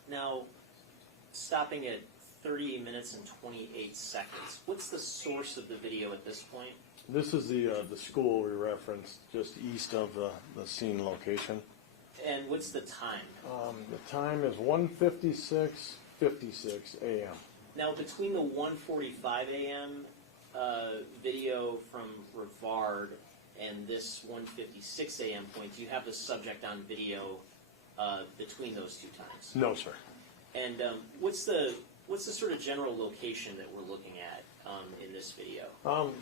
Now, stopping at 30 minutes and 28 seconds, what's the source of the video at this point? This is the school we referenced, just east of the scene location. And what's the time? The time is 1:56:56 a.m. Now, between the 1:45 a.m. Video from Rivard and this 1:56 a.m. point, do you have the subject on video between those two times? No, sir. And what's the what's the sort of general location that we're looking at in this video?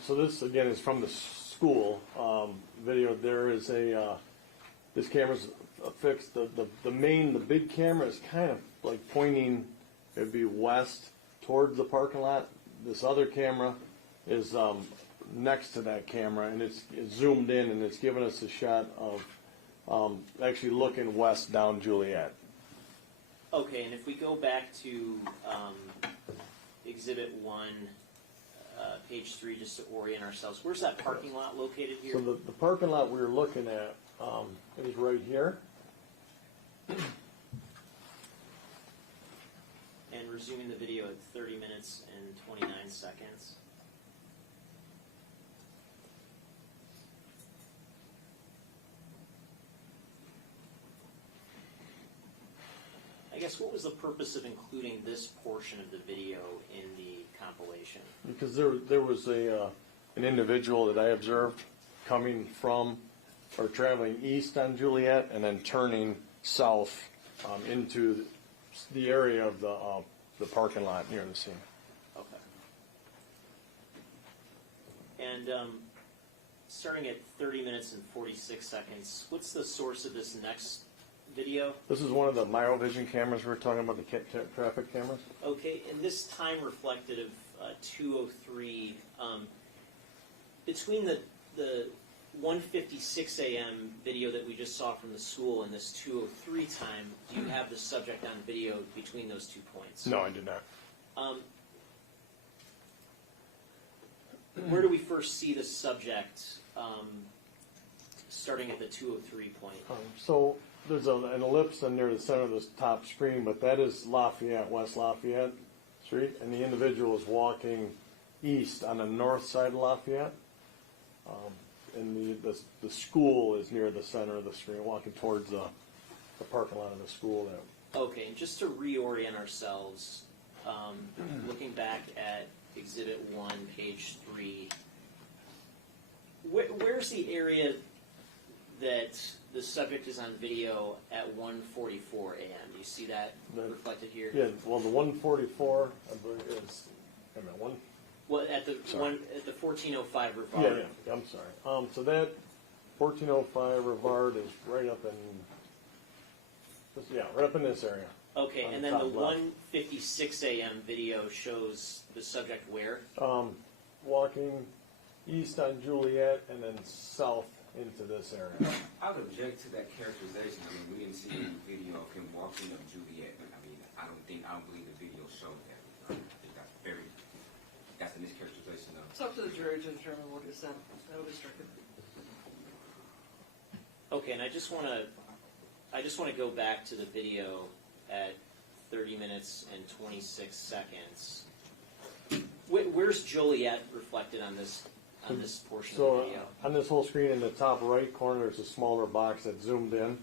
So this again is from the school video. There is this camera's affixed. The big camera is kind of like pointing. It'd be west towards the parking lot. This other camera is next to that camera, and it's zoomed in, and it's giving us a shot of actually looking west down Joliet. Okay, and if we go back to Exhibit 1, page 3, just to orient ourselves, where's that parking lot located here? So the parking lot we were looking at is right here. And resuming the video at 30 minutes and 29 seconds. I guess what was the purpose of including this portion of the video in the compilation? Because there was an individual that I observed coming from or traveling east on Joliet and then turning south into the area of the parking lot near the scene. Okay. And starting at 30 minutes and 46 seconds, what's the source of this next video? This is one of the myovision cameras we were talking about, the traffic cameras. Okay, and this time reflected of 2:03, between the 1:56 a.m. video that we just saw from the school and this 2:03 time, do you have the subject on video between those 2 points? No, I did not. Where do we first see the subject starting at the 2:03 point? So there's an ellipse in near the center of this top screen, but that is Lafayette, West Lafayette Street, and the individual is walking east on the north side of Lafayette. And the school is near the center of the screen, walking towards the parking lot of the school there. Okay, and just to reorient ourselves, looking back at Exhibit 1, page 3, where's the area that the subject is on video at 1:44 a.m.? Do you see that reflected here? Yeah, well, the 144 I believe is, wait a minute, one. Well, at the Sorry. at the 1405 Rivard. Yeah, I'm sorry. So that 1405 Rivard is right up in this area. Okay, On and the then the top left. 1:56 a.m. video shows the subject where? Walking east on Juliet and then south into this area. I would object to that characterization. I mean, we didn't see any video of him walking up Juliet. I mean, I don't believe the video showed that. I think that's a mischaracterization of. It's up to the jury to determine what is that is stricken. Okay, and I just want to go back to the video at 30 minutes and 26 seconds. Where's Joliet reflected on this portion of the So video? on this whole screen in the top right corner, there's a smaller box that zoomed in.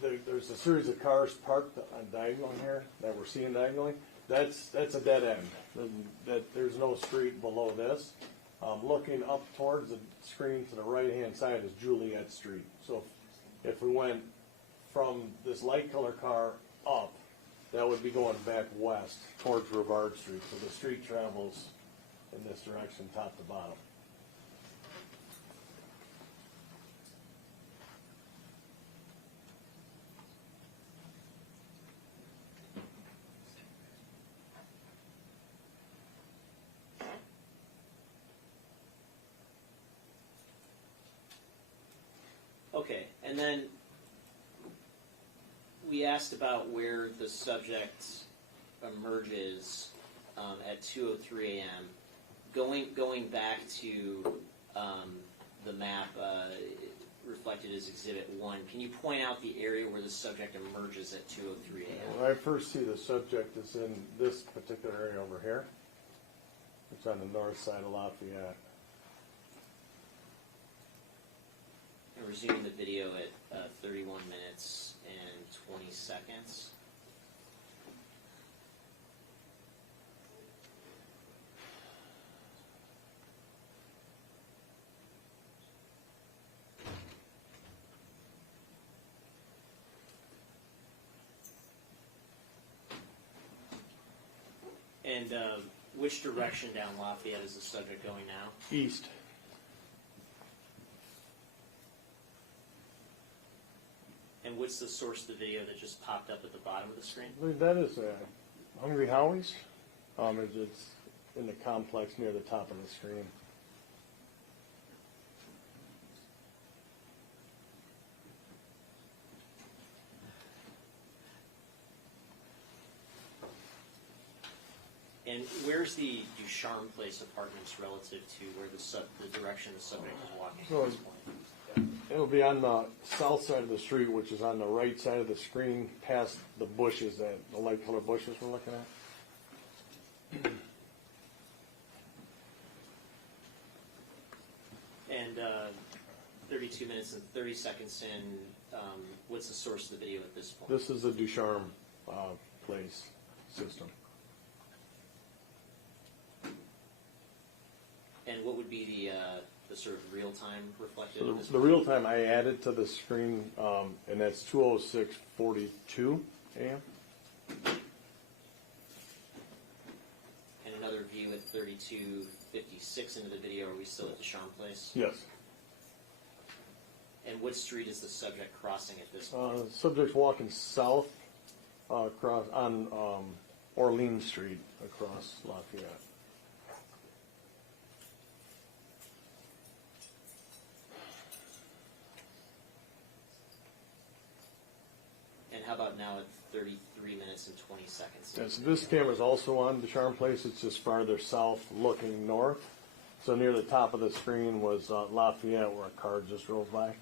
There's a series of cars parked on diagonal here that we're seeing diagonally. That's a dead end. There's no street below this. Looking up towards the screen to the right-hand side is Juliet Street. So if we went from this light color car up, that would be going back west towards Rivard Street. So the street travels in this direction, top to bottom. Okay, and then we asked about where the subject emerges at 2:03 a.m. Going back to the map reflected as Exhibit 1, can you point out the area where the subject emerges at 2:03 a.m.? When I first see the subject is in this particular area over here. It's on the north side of Lafayette. And resuming the video at 31 minutes and 20 seconds. And which direction down Lafayette is the subject going now? East. And what's the source of the video that just popped up at the bottom of the screen? I believe that is Hungry Howie's. It's in the complex near the top of the screen. And where's the Ducharme Place apartments relative to where the direction the subject is walking So at this point? It'll be on the south side of the street, which is on the right side of the screen, past the bushes, the light colored bushes we're looking at. And 32 minutes and 30 seconds in, what's the source of the video at this point? This is the Ducharme Place system. And what would be the sort of real-time reflected? So at this the point? real time I added to the screen, and that's 2:06:42 a.m. And another view at 32:56 into the video. Are we still at Ducharme Place? Yes. And what street is the subject crossing at this point? Subject's walking south across on Orleans Street across Lafayette. And how about now at 33 minutes and 20 seconds? Yes, this camera is also on Ducharme Place. It's just farther south, looking north. So near the top of the screen was Lafayette, where a car just drove by.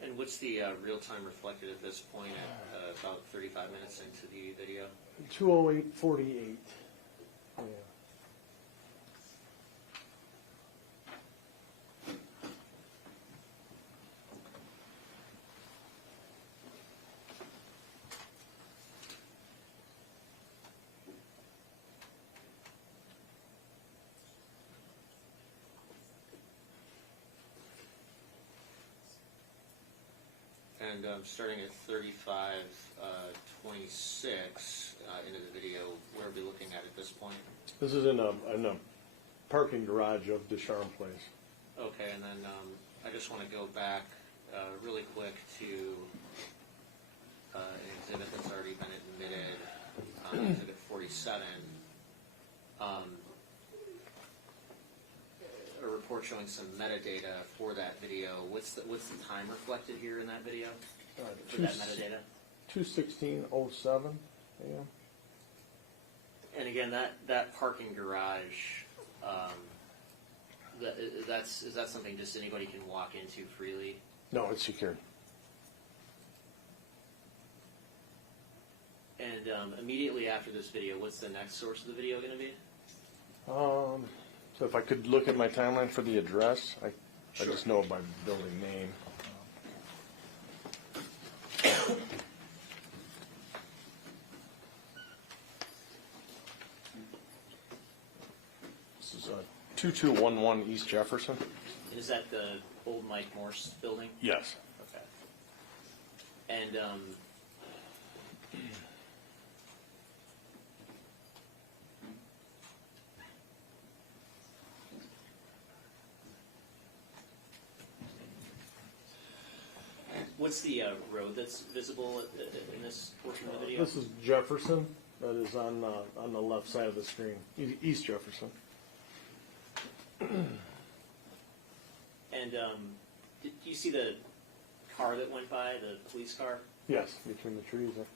And what's the real-time reflected at this point at about 35 minutes into the video? 2:08:48. Yeah. And starting at 35:26 into the video, where are we looking at this point? This is in a parking garage of Ducharme Place. Okay, and then I just want to go back really quick to an exhibit that's already been admitted, exhibit 47. A report showing some metadata for that video. What's the time reflected here in that video for that metadata? 2:16:07 a.m. And again, that parking garage, is that something just anybody can walk into freely? No, it's secured. And immediately after this video, what's the next source of the video going to be? So if I could look at my timeline for the address, I Sure. just know it by building name. This is 2211 East Jefferson. And is that the old Mike Morse building? Yes. Okay. And what's the road that's visible in this portion of the video? This is Jefferson. That is on the left side of the screen, East Jefferson. And did you see the car that went by, the police car? Yes, between the trees there.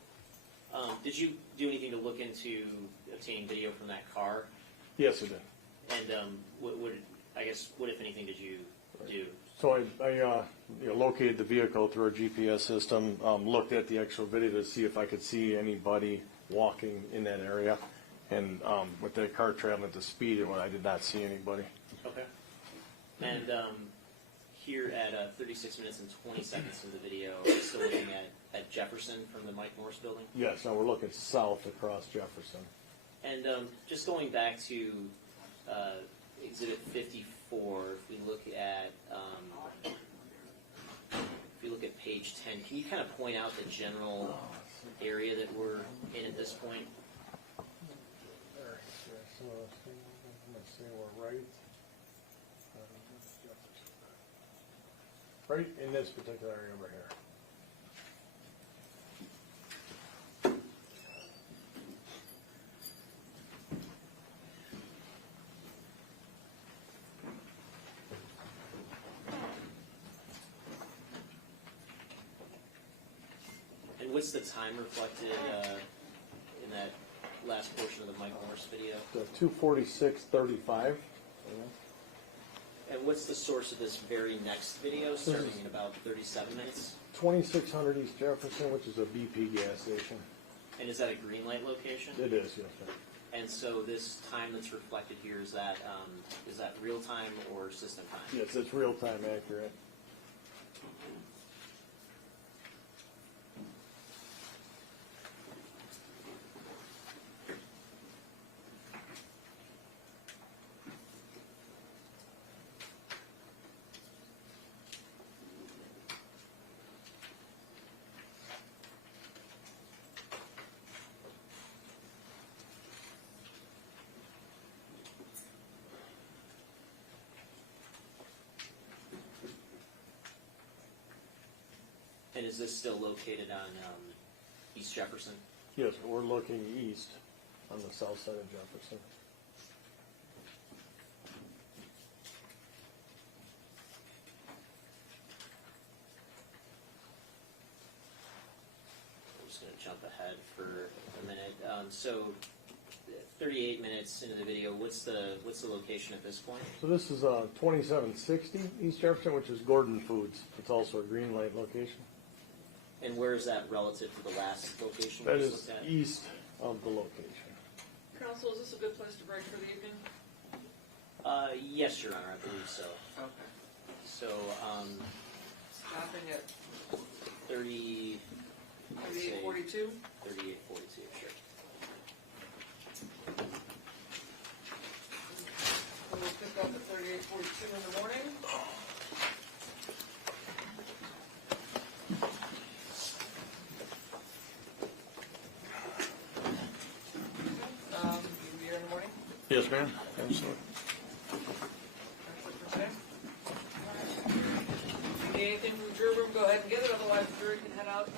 Did you do anything to look into obtaining video from that car? Yes, it did. And what if anything, did you do? So I located the vehicle through our GPS system, looked at the actual video to see if I could see anybody walking in that area. And with the car traveling at the speed, I did not see anybody. Okay. And here at 36 minutes and 20 seconds of the video, are we still looking at Jefferson from the Mike Morse building? Yes, now we're looking south across Jefferson. And just going back to Exhibit 54, if we look at page 10, can you kind of point out the general area that we're in at this point? There, some of those things, I'm going to say we're right in this particular area over here. And what's the time reflected in that last portion of the Mike Morse video? The 246.35. And what's the source of this very next video, starting in about 37 minutes? 2600 East Jefferson, which is a BP gas station. And is that a green light location? It is, yes, sir. And so this time that's reflected here, is that real time or system time? Yes, it's real time accurate. And is this still located on East Jefferson? Yes, we're looking east on the south side of Jefferson. I'm just going to jump ahead for a minute. So 38 minutes into the video, what's the location at this point? So this is 2760 East Jefferson, which is Gordon Foods. It's also a green light location. And where is that relative to the last location That we just is looked at? east of the location. Council, is this a good place to break for the evening? Yes, Your Honor, I believe so. Okay. So, Stopping at 38:42, 38:42? 38:42, sure. So we'll pick up at 38:42 in the morning. You'll be here in the morning? Yes, ma'am. Absolutely. That's it for today. If you need anything from the jury room, go ahead and get it, otherwise the jury can head out